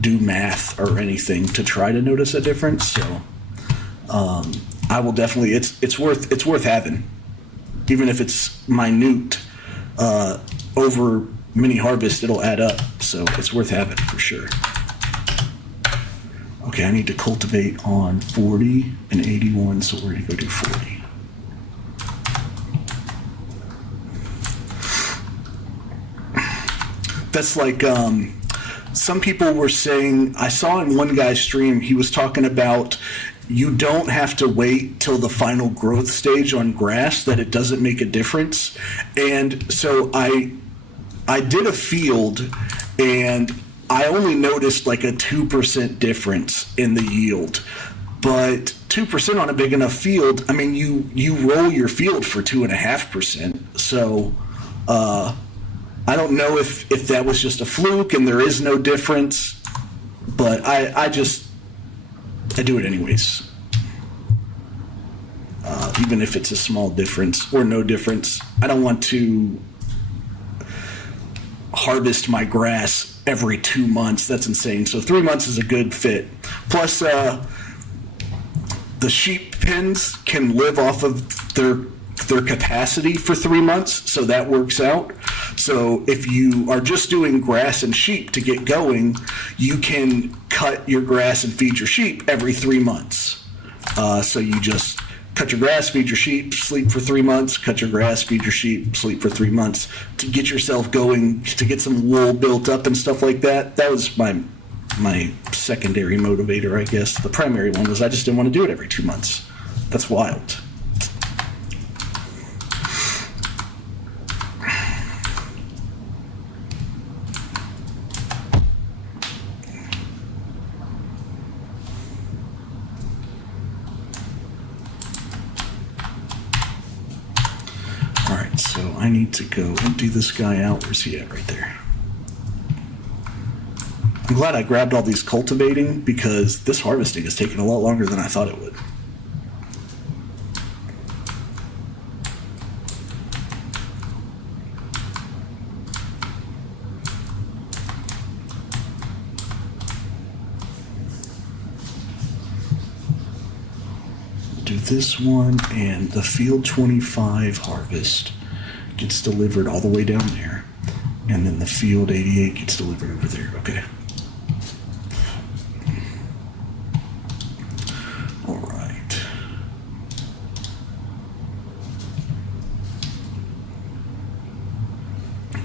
do math or anything to try to notice a difference. So I will definitely. It's worth having, even if it's minute. Over mini harvest, it'll add up. So it's worth having for sure. Okay, I need to cultivate on 40 and 81, so we're gonna go do 40. That's like some people were saying, I saw in one guy's stream, he was talking about you don't have to wait till the final growth stage on grass, that it doesn't make a difference. And so I did a field, and I only noticed like a 2% difference in the yield. But 2% on a big enough field, I mean, you roll your field for 2.5%. So I don't know if that was just a fluke and there is no difference, but I do it anyways. Even if it's a small difference or no difference, I don't want to harvest my grass every 2 months. That's insane. So 3 months is a good fit. Plus, the sheep pens can live off of their capacity for 3 months, so that works out. So if you are just doing grass and sheep to get going, you can cut your grass and feed your sheep every 3 months. So you just cut your grass, feed your sheep, sleep for 3 months, cut your grass, feed your sheep, sleep for 3 months to get yourself going, to get some wool built up and stuff like that. That was my secondary motivator, I guess. The primary one was I just didn't want to do it every 2 months. That's wild. Alright, so I need to go empty this guy out. Where's he at? Right there. I'm glad I grabbed all these cultivating because this harvesting is taking a lot longer than I thought it would. Do this one, and the field 25 harvest gets delivered all the way down there, and then the field 88 gets delivered over there. Okay. All right.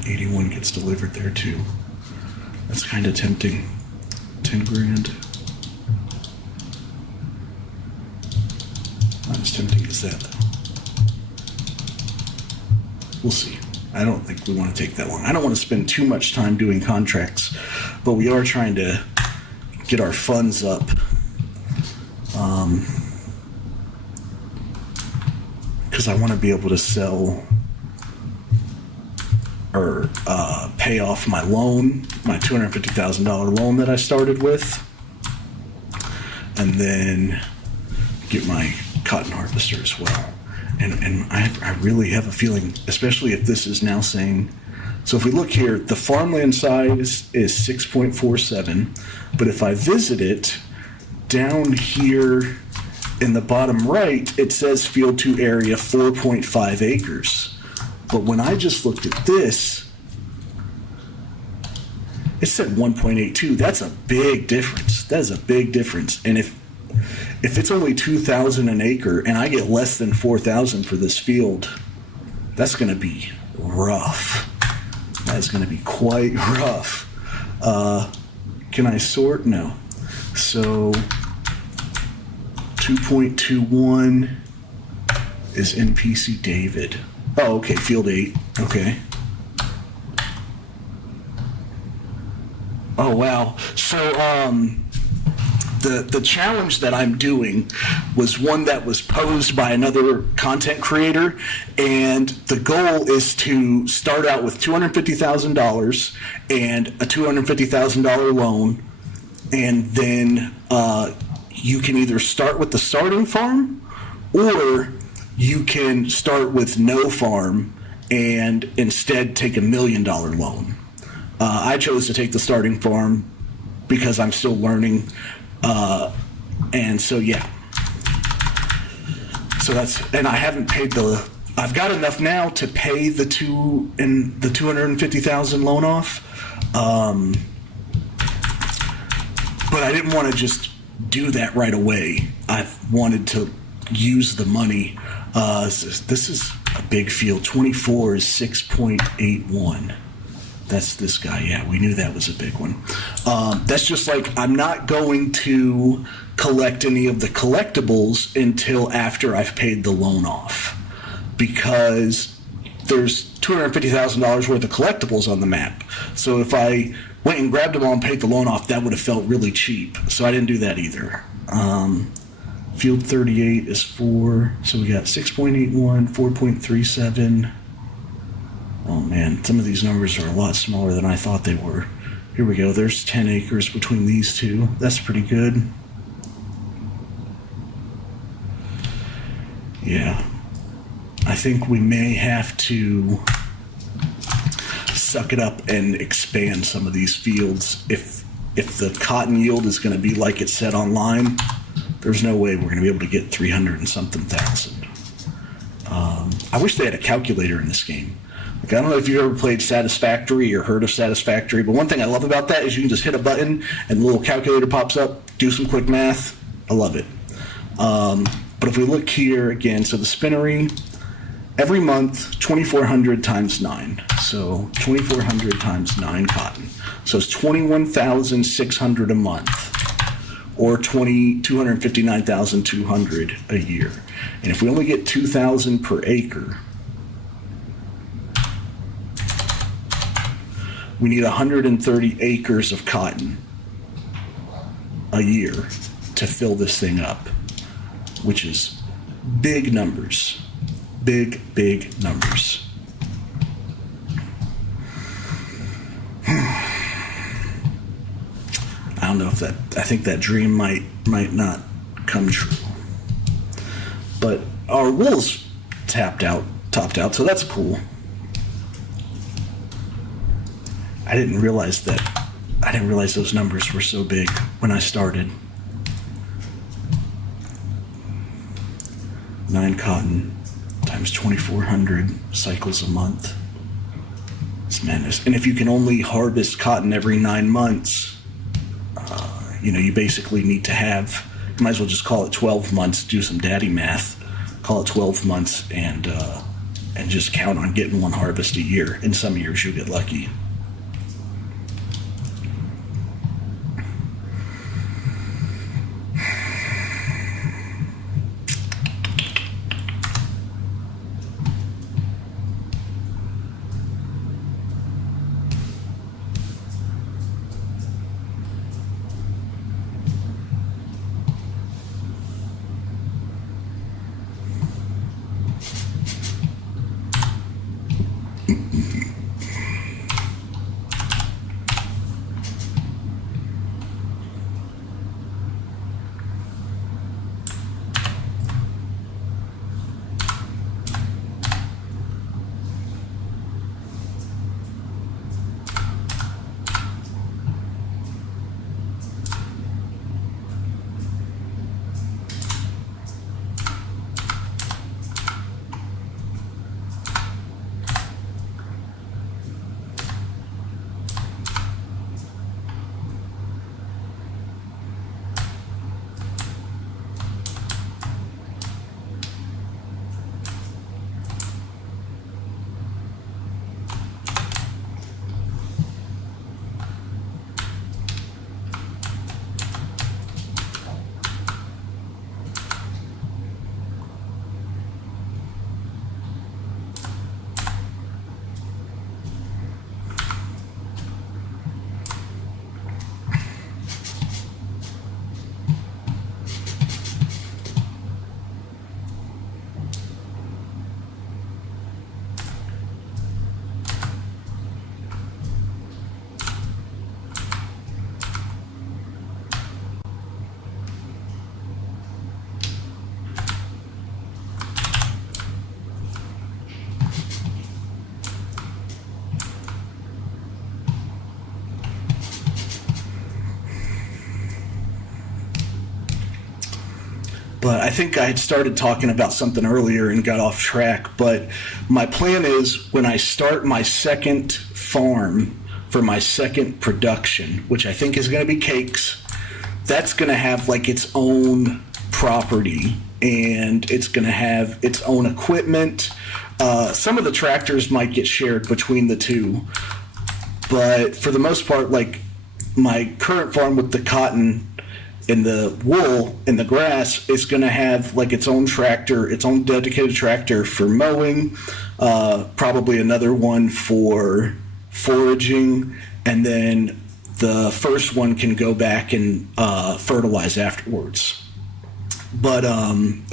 '81 gets delivered there too. That's kind of tempting. 10 grand. Not as tempting as that, though. We'll see. I don't think we want to take that long. I don't want to spend too much time doing contracts, but we are trying to get our funds up. Because I want to be able to sell or pay off my loan, my $250,000 loan that I started with, and then get my cotton harvester as well. And I really have a feeling, especially if this is now saying, so if we look here, the farmland size is 6.47, but if I visit it, down here in the bottom right, it says field 2 area 4.5 acres. But when I just looked at this, it said 1.82. That's a big difference. That is a big difference. And if it's only 2,000 an acre and I get less than 4,000 for this field, that's going to be rough. That's going to be quite rough. Can I sort? No. So 2.21 is NPC David. Oh, okay, field 8. Okay. Oh, wow. So, the challenge that I'm doing was one that was posed by another content creator, and the goal is to start out with $250,000 and a $250,000 loan, and then you can either start with the starting farm, or you can start with no farm and instead take $1 million loan. I chose to take the starting farm because I'm still learning. And so, yeah. So and I haven't paid I've got enough now to pay the $250,000 loan off. But I didn't want to just do that right away. I wanted to use the money. This is a big field. 24 is 6.81. That's this guy. Yeah, we knew that was a big one. That's just like, I'm not going to collect any of the collectibles until after I've paid the loan off, because there's $250,000 worth of collectibles on the map. So if I went and grabbed them all and paid the loan off, that would have felt really cheap. So I didn't do that either. Field 38 is 4. So we got 6.81, 4.37. Oh man, some of these numbers are a lot smaller than I thought they were. Here we go. There's 10 acres between these two. That's pretty good. Yeah. I think we may have to suck it up and expand some of these fields. If the cotton yield is going to be like it said online, there's no way we're going to be able to get 300 and something thousand. I wish they had a calculator in this game. Like, I don't know if you've ever played Satisfactory or heard of Satisfactory, but one thing I love about that is you can just hit a button and the little calculator pops up, do some quick math. I love it. But if we look here again, so the spinnery, every month, 2,400 times 9. So 2,400 times 9 cotton. So it's 21,600 a month, or 259,200 a year. And if we only get 2,000 per acre, we need 130 acres of cotton a year to fill this thing up, which is big numbers. Big, big numbers. I don't know if that, I think that dream might not come true. But our wool's topped out, so that's cool. I didn't realize those numbers were so big when I started. 9 cotton times 2,400 cycles a month. It's madness. And if you can only harvest cotton every 9 months, you basically need to have, you might as well just call it 12 months, do some daddy math, call it 12 months and just count on getting one harvest a year. In some years you'll get lucky. But I think I had started talking about something earlier and got off track. But my plan is when I start my second farm for my second production, which I think is going to be cakes, that's going to have like its own property and it's going to have its own equipment. Some of the tractors might get shared between the two. But for the most part, like my current farm with the cotton and the wool and the grass is going to have like its own tractor, its own dedicated tractor for mowing, probably another one for foraging, and then the first one can go back and fertilize afterwards. But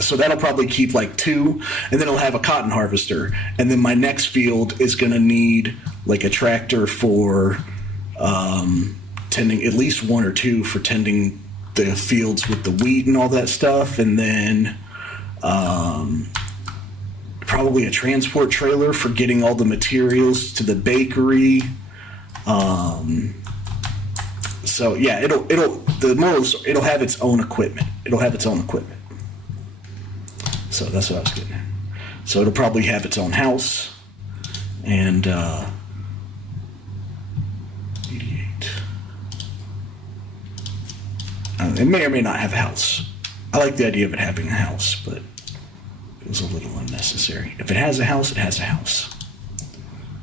so that'll probably keep like 2, and then I'll have a cotton harvester, and then my next field is going to need like a tractor for tending, at least 1 or 2 for tending the fields with the wheat and all that stuff, and then probably a transport trailer for getting all the materials to the bakery. So yeah, it'll have its own equipment. It'll have its own equipment. So that's what I was getting at. So it'll probably have its own house, and 88. It may or may not have a house. I like the idea of it having a house, but it was a little unnecessary. If it has a house, it has a house.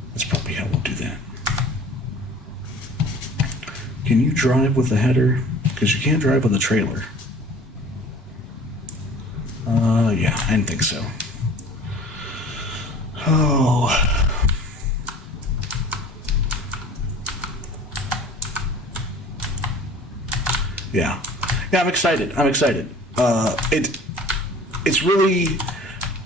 That's probably how we'll do that. Can you drive with a header? Because you can't drive with a trailer. Yeah, I didn't think so. Oh. Yeah. Yeah, I'm excited. It's really,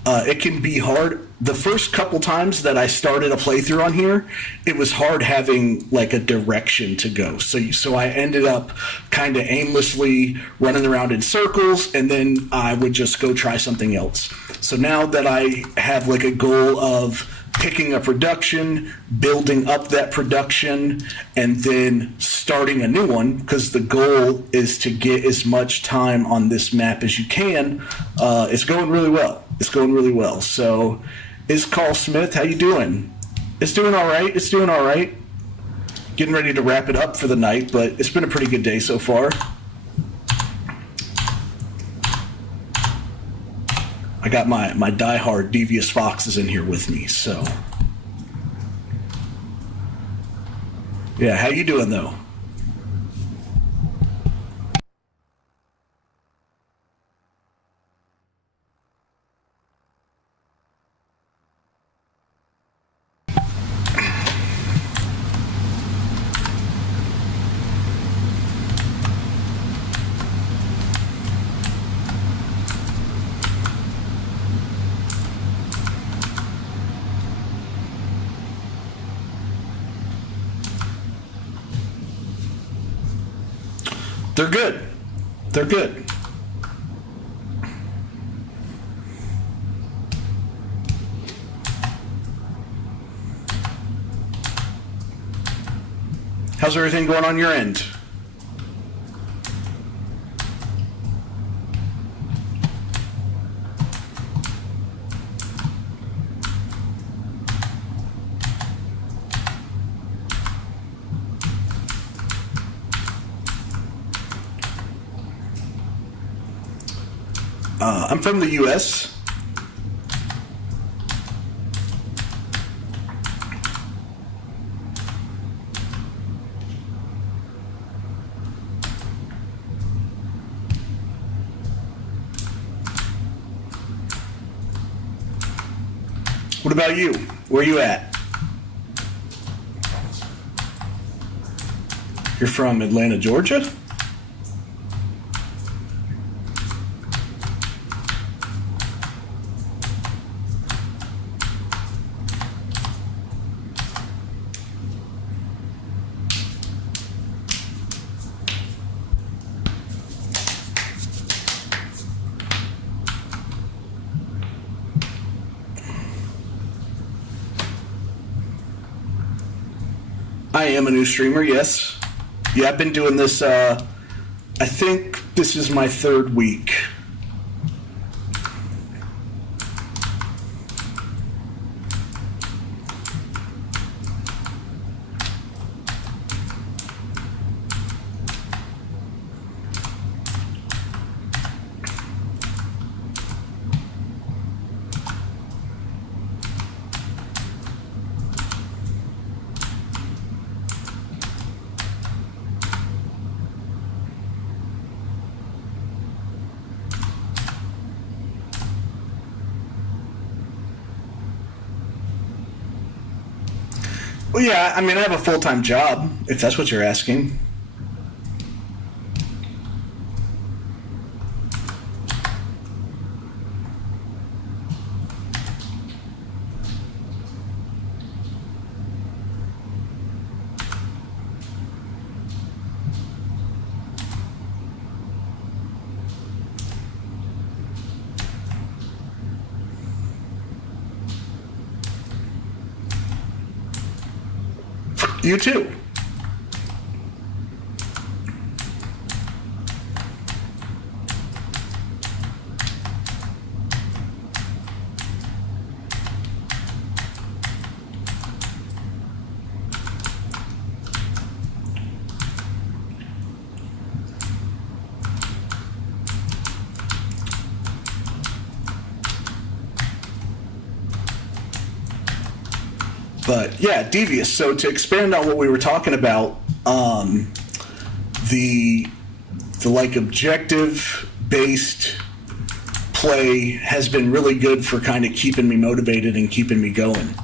it can be hard. The first couple times that I started a playthrough on here, it was hard having like a direction to go. So I ended up kind of aimlessly running around in circles, and then I would just go try something else. So now that I have like a goal of picking a production, building up that production, and then starting a new one, because the goal is to get as much time on this map as you can, it's going really well. So, is Carl Smith, how you doing? It's doing all right. Getting ready to wrap it up for the night, but it's been a pretty good day so far. I got my diehard Devious Foxes in here with me, so. Yeah, how you doing though? They're good. They're good. How's everything going on your end? I'm from the U.S. What about you? Where are you at? You're from Atlanta, Georgia? I am a new streamer, yes. Yeah, I've been doing this, I think this is my 3rd week. Well, yeah, I mean, I have a full-time job, if that's what you're asking. You too. But yeah, Devious. So to expand on what we were talking about, the like objective based play has been really good for kind of keeping me motivated and keeping me going.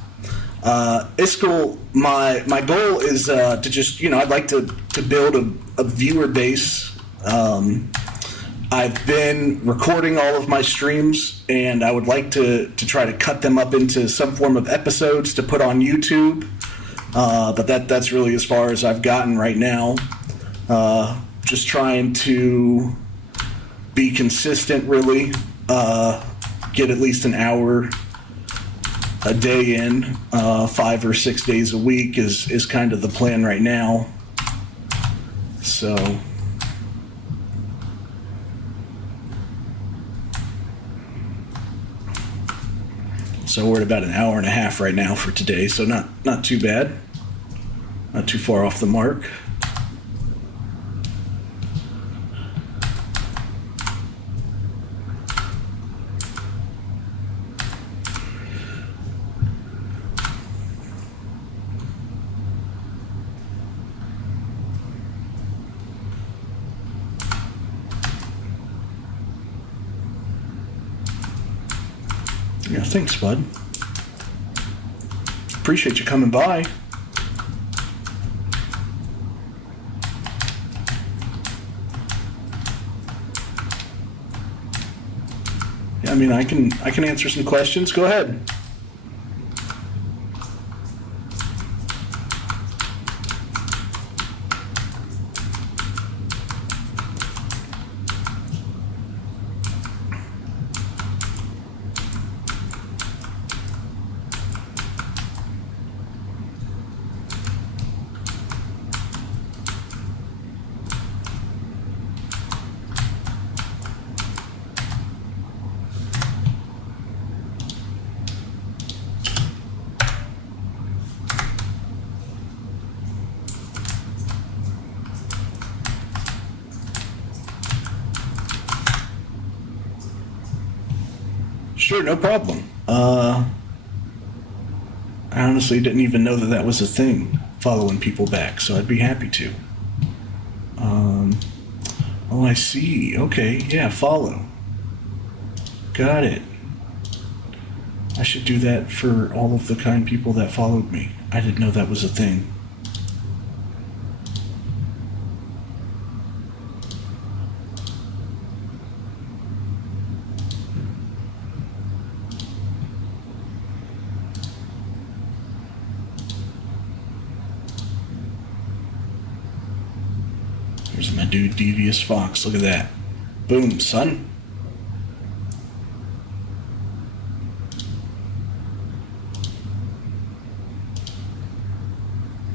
Iskall, my goal is to just, I'd like to build a viewer base. I've been recording all of my streams, and I would like to try to cut them up into some form of episodes to put on YouTube. But that's really as far as I've gotten right now. Just trying to be consistent, really. Get at least an hour a day in, 5 or 6 days a week is kind of the plan right now. So... So we're at about an hour and a half right now for today, so not too bad. Not too far off the mark. Yeah, thanks, bud. Appreciate you coming by. Yeah, I mean, I can answer some questions. Go ahead. Sure, no problem. I honestly didn't even know that was a thing, following people back, so I'd be happy to. Oh, I see. Okay, yeah, follow. Got it. I should do that for all of the kind people that followed me. I didn't know that was a thing. There's my dude, Devious Fox. Look at that. Boom, son.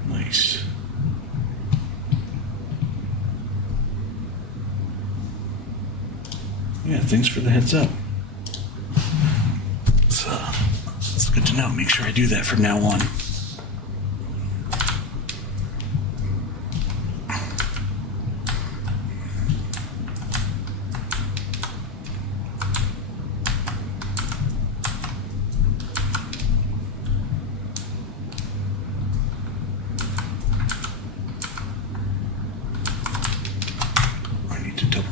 Nice. Yeah, thanks for the heads up. It's good to know. Make sure I do that from now on.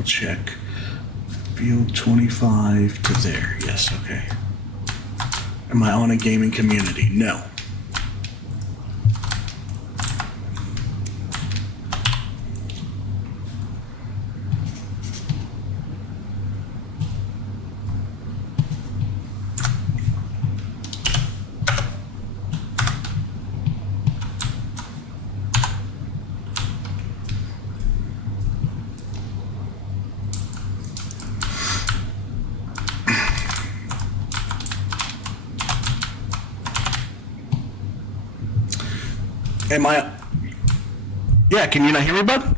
Check. Field 25 to there. Yes, okay. Am I on a gaming community? No. Yeah, can you not hear me, bud?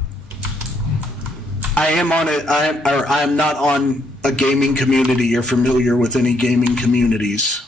I am on it. I am not on a gaming community. You're familiar with any gaming communities?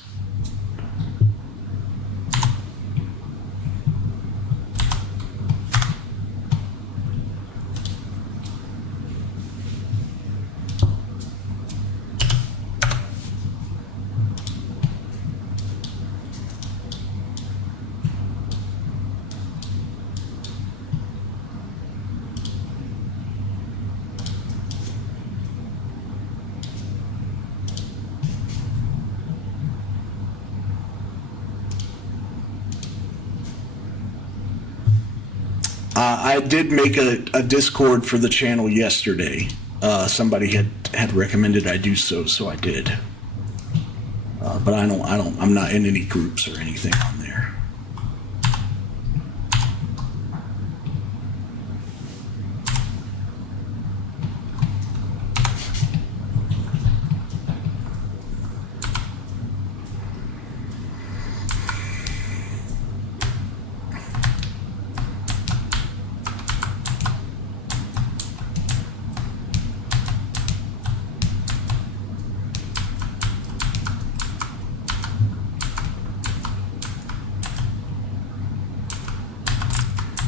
I did make a Discord for the channel yesterday. Somebody had recommended I do so, so I did. But I'm not in any groups or anything on there.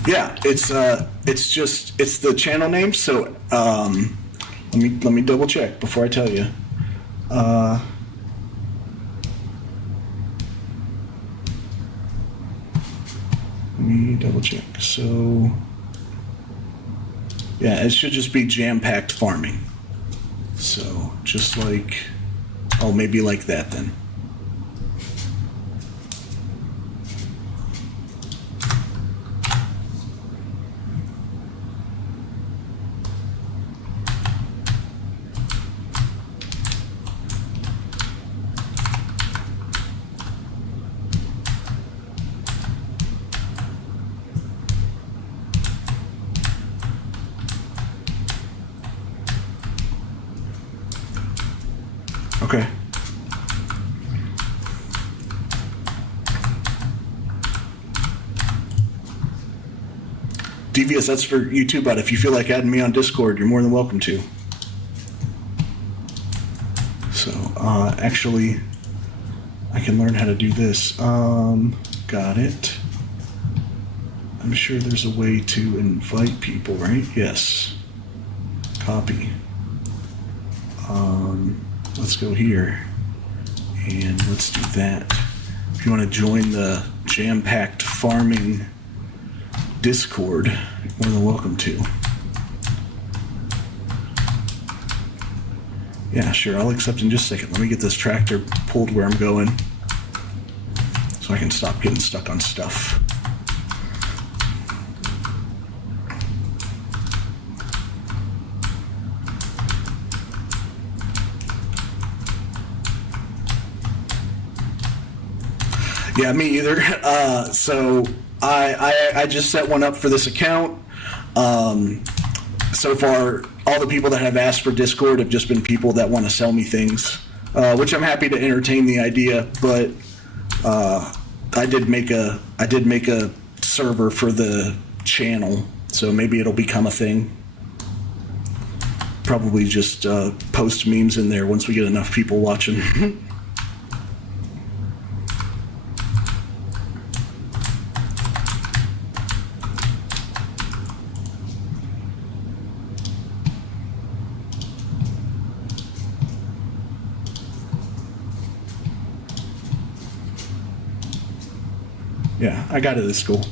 Yeah, it's the channel name. So let me double check before I tell you. Let me double check. So yeah, it should just be jam-packed farming. So just like, oh, maybe like that then. Okay. Devious, that's for you too, but if you feel like adding me on Discord, you're more than welcome to. So, actually, I can learn how to do this. Got it. I'm sure there's a way to invite people, right? Yes. Copy. Let's go here and let's do that. If you want to join the jam-packed farming Discord, you're more than welcome to. Yeah, sure, I'll accept in just a second. Let me get this tractor pulled where I'm going so I can stop getting stuck on stuff. Yeah, me either. So I just set one up for this account. So far, all the people that have asked for Discord have just been people that want to sell me things, which I'm happy to entertain the idea. But I did make a server for the channel, so maybe it'll become a thing. Probably just post memes in there once we get enough people watching. Yeah, I got it at school.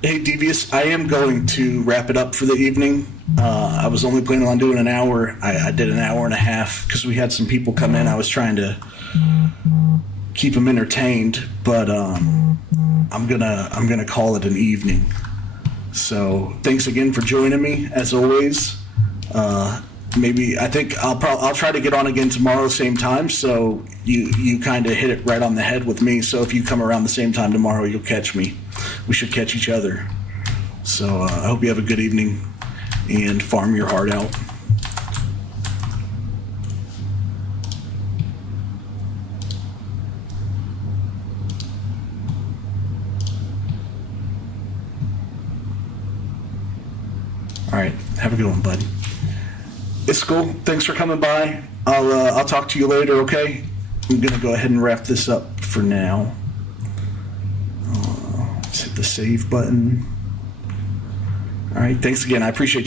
Hey, Devious, I am going to wrap it up for the evening. I was only planning on doing an hour. I did an hour and a half because we had some people come in. I was trying to keep them entertained, but I'm gonna call it an evening. So thanks again for joining me as always. Maybe I think I'll try to get on again tomorrow same time. So you kind of hit it right on the head with me. So if you come around the same time tomorrow, you'll catch me. We should catch each other. So I hope you have a good evening and farm your heart out. All right, have a good one, bud. Iskel, thanks for coming by. I'll talk to you later, okay? I'm gonna go ahead and wrap this up for now. Let's hit the save button. All right, thanks again. I appreciate you.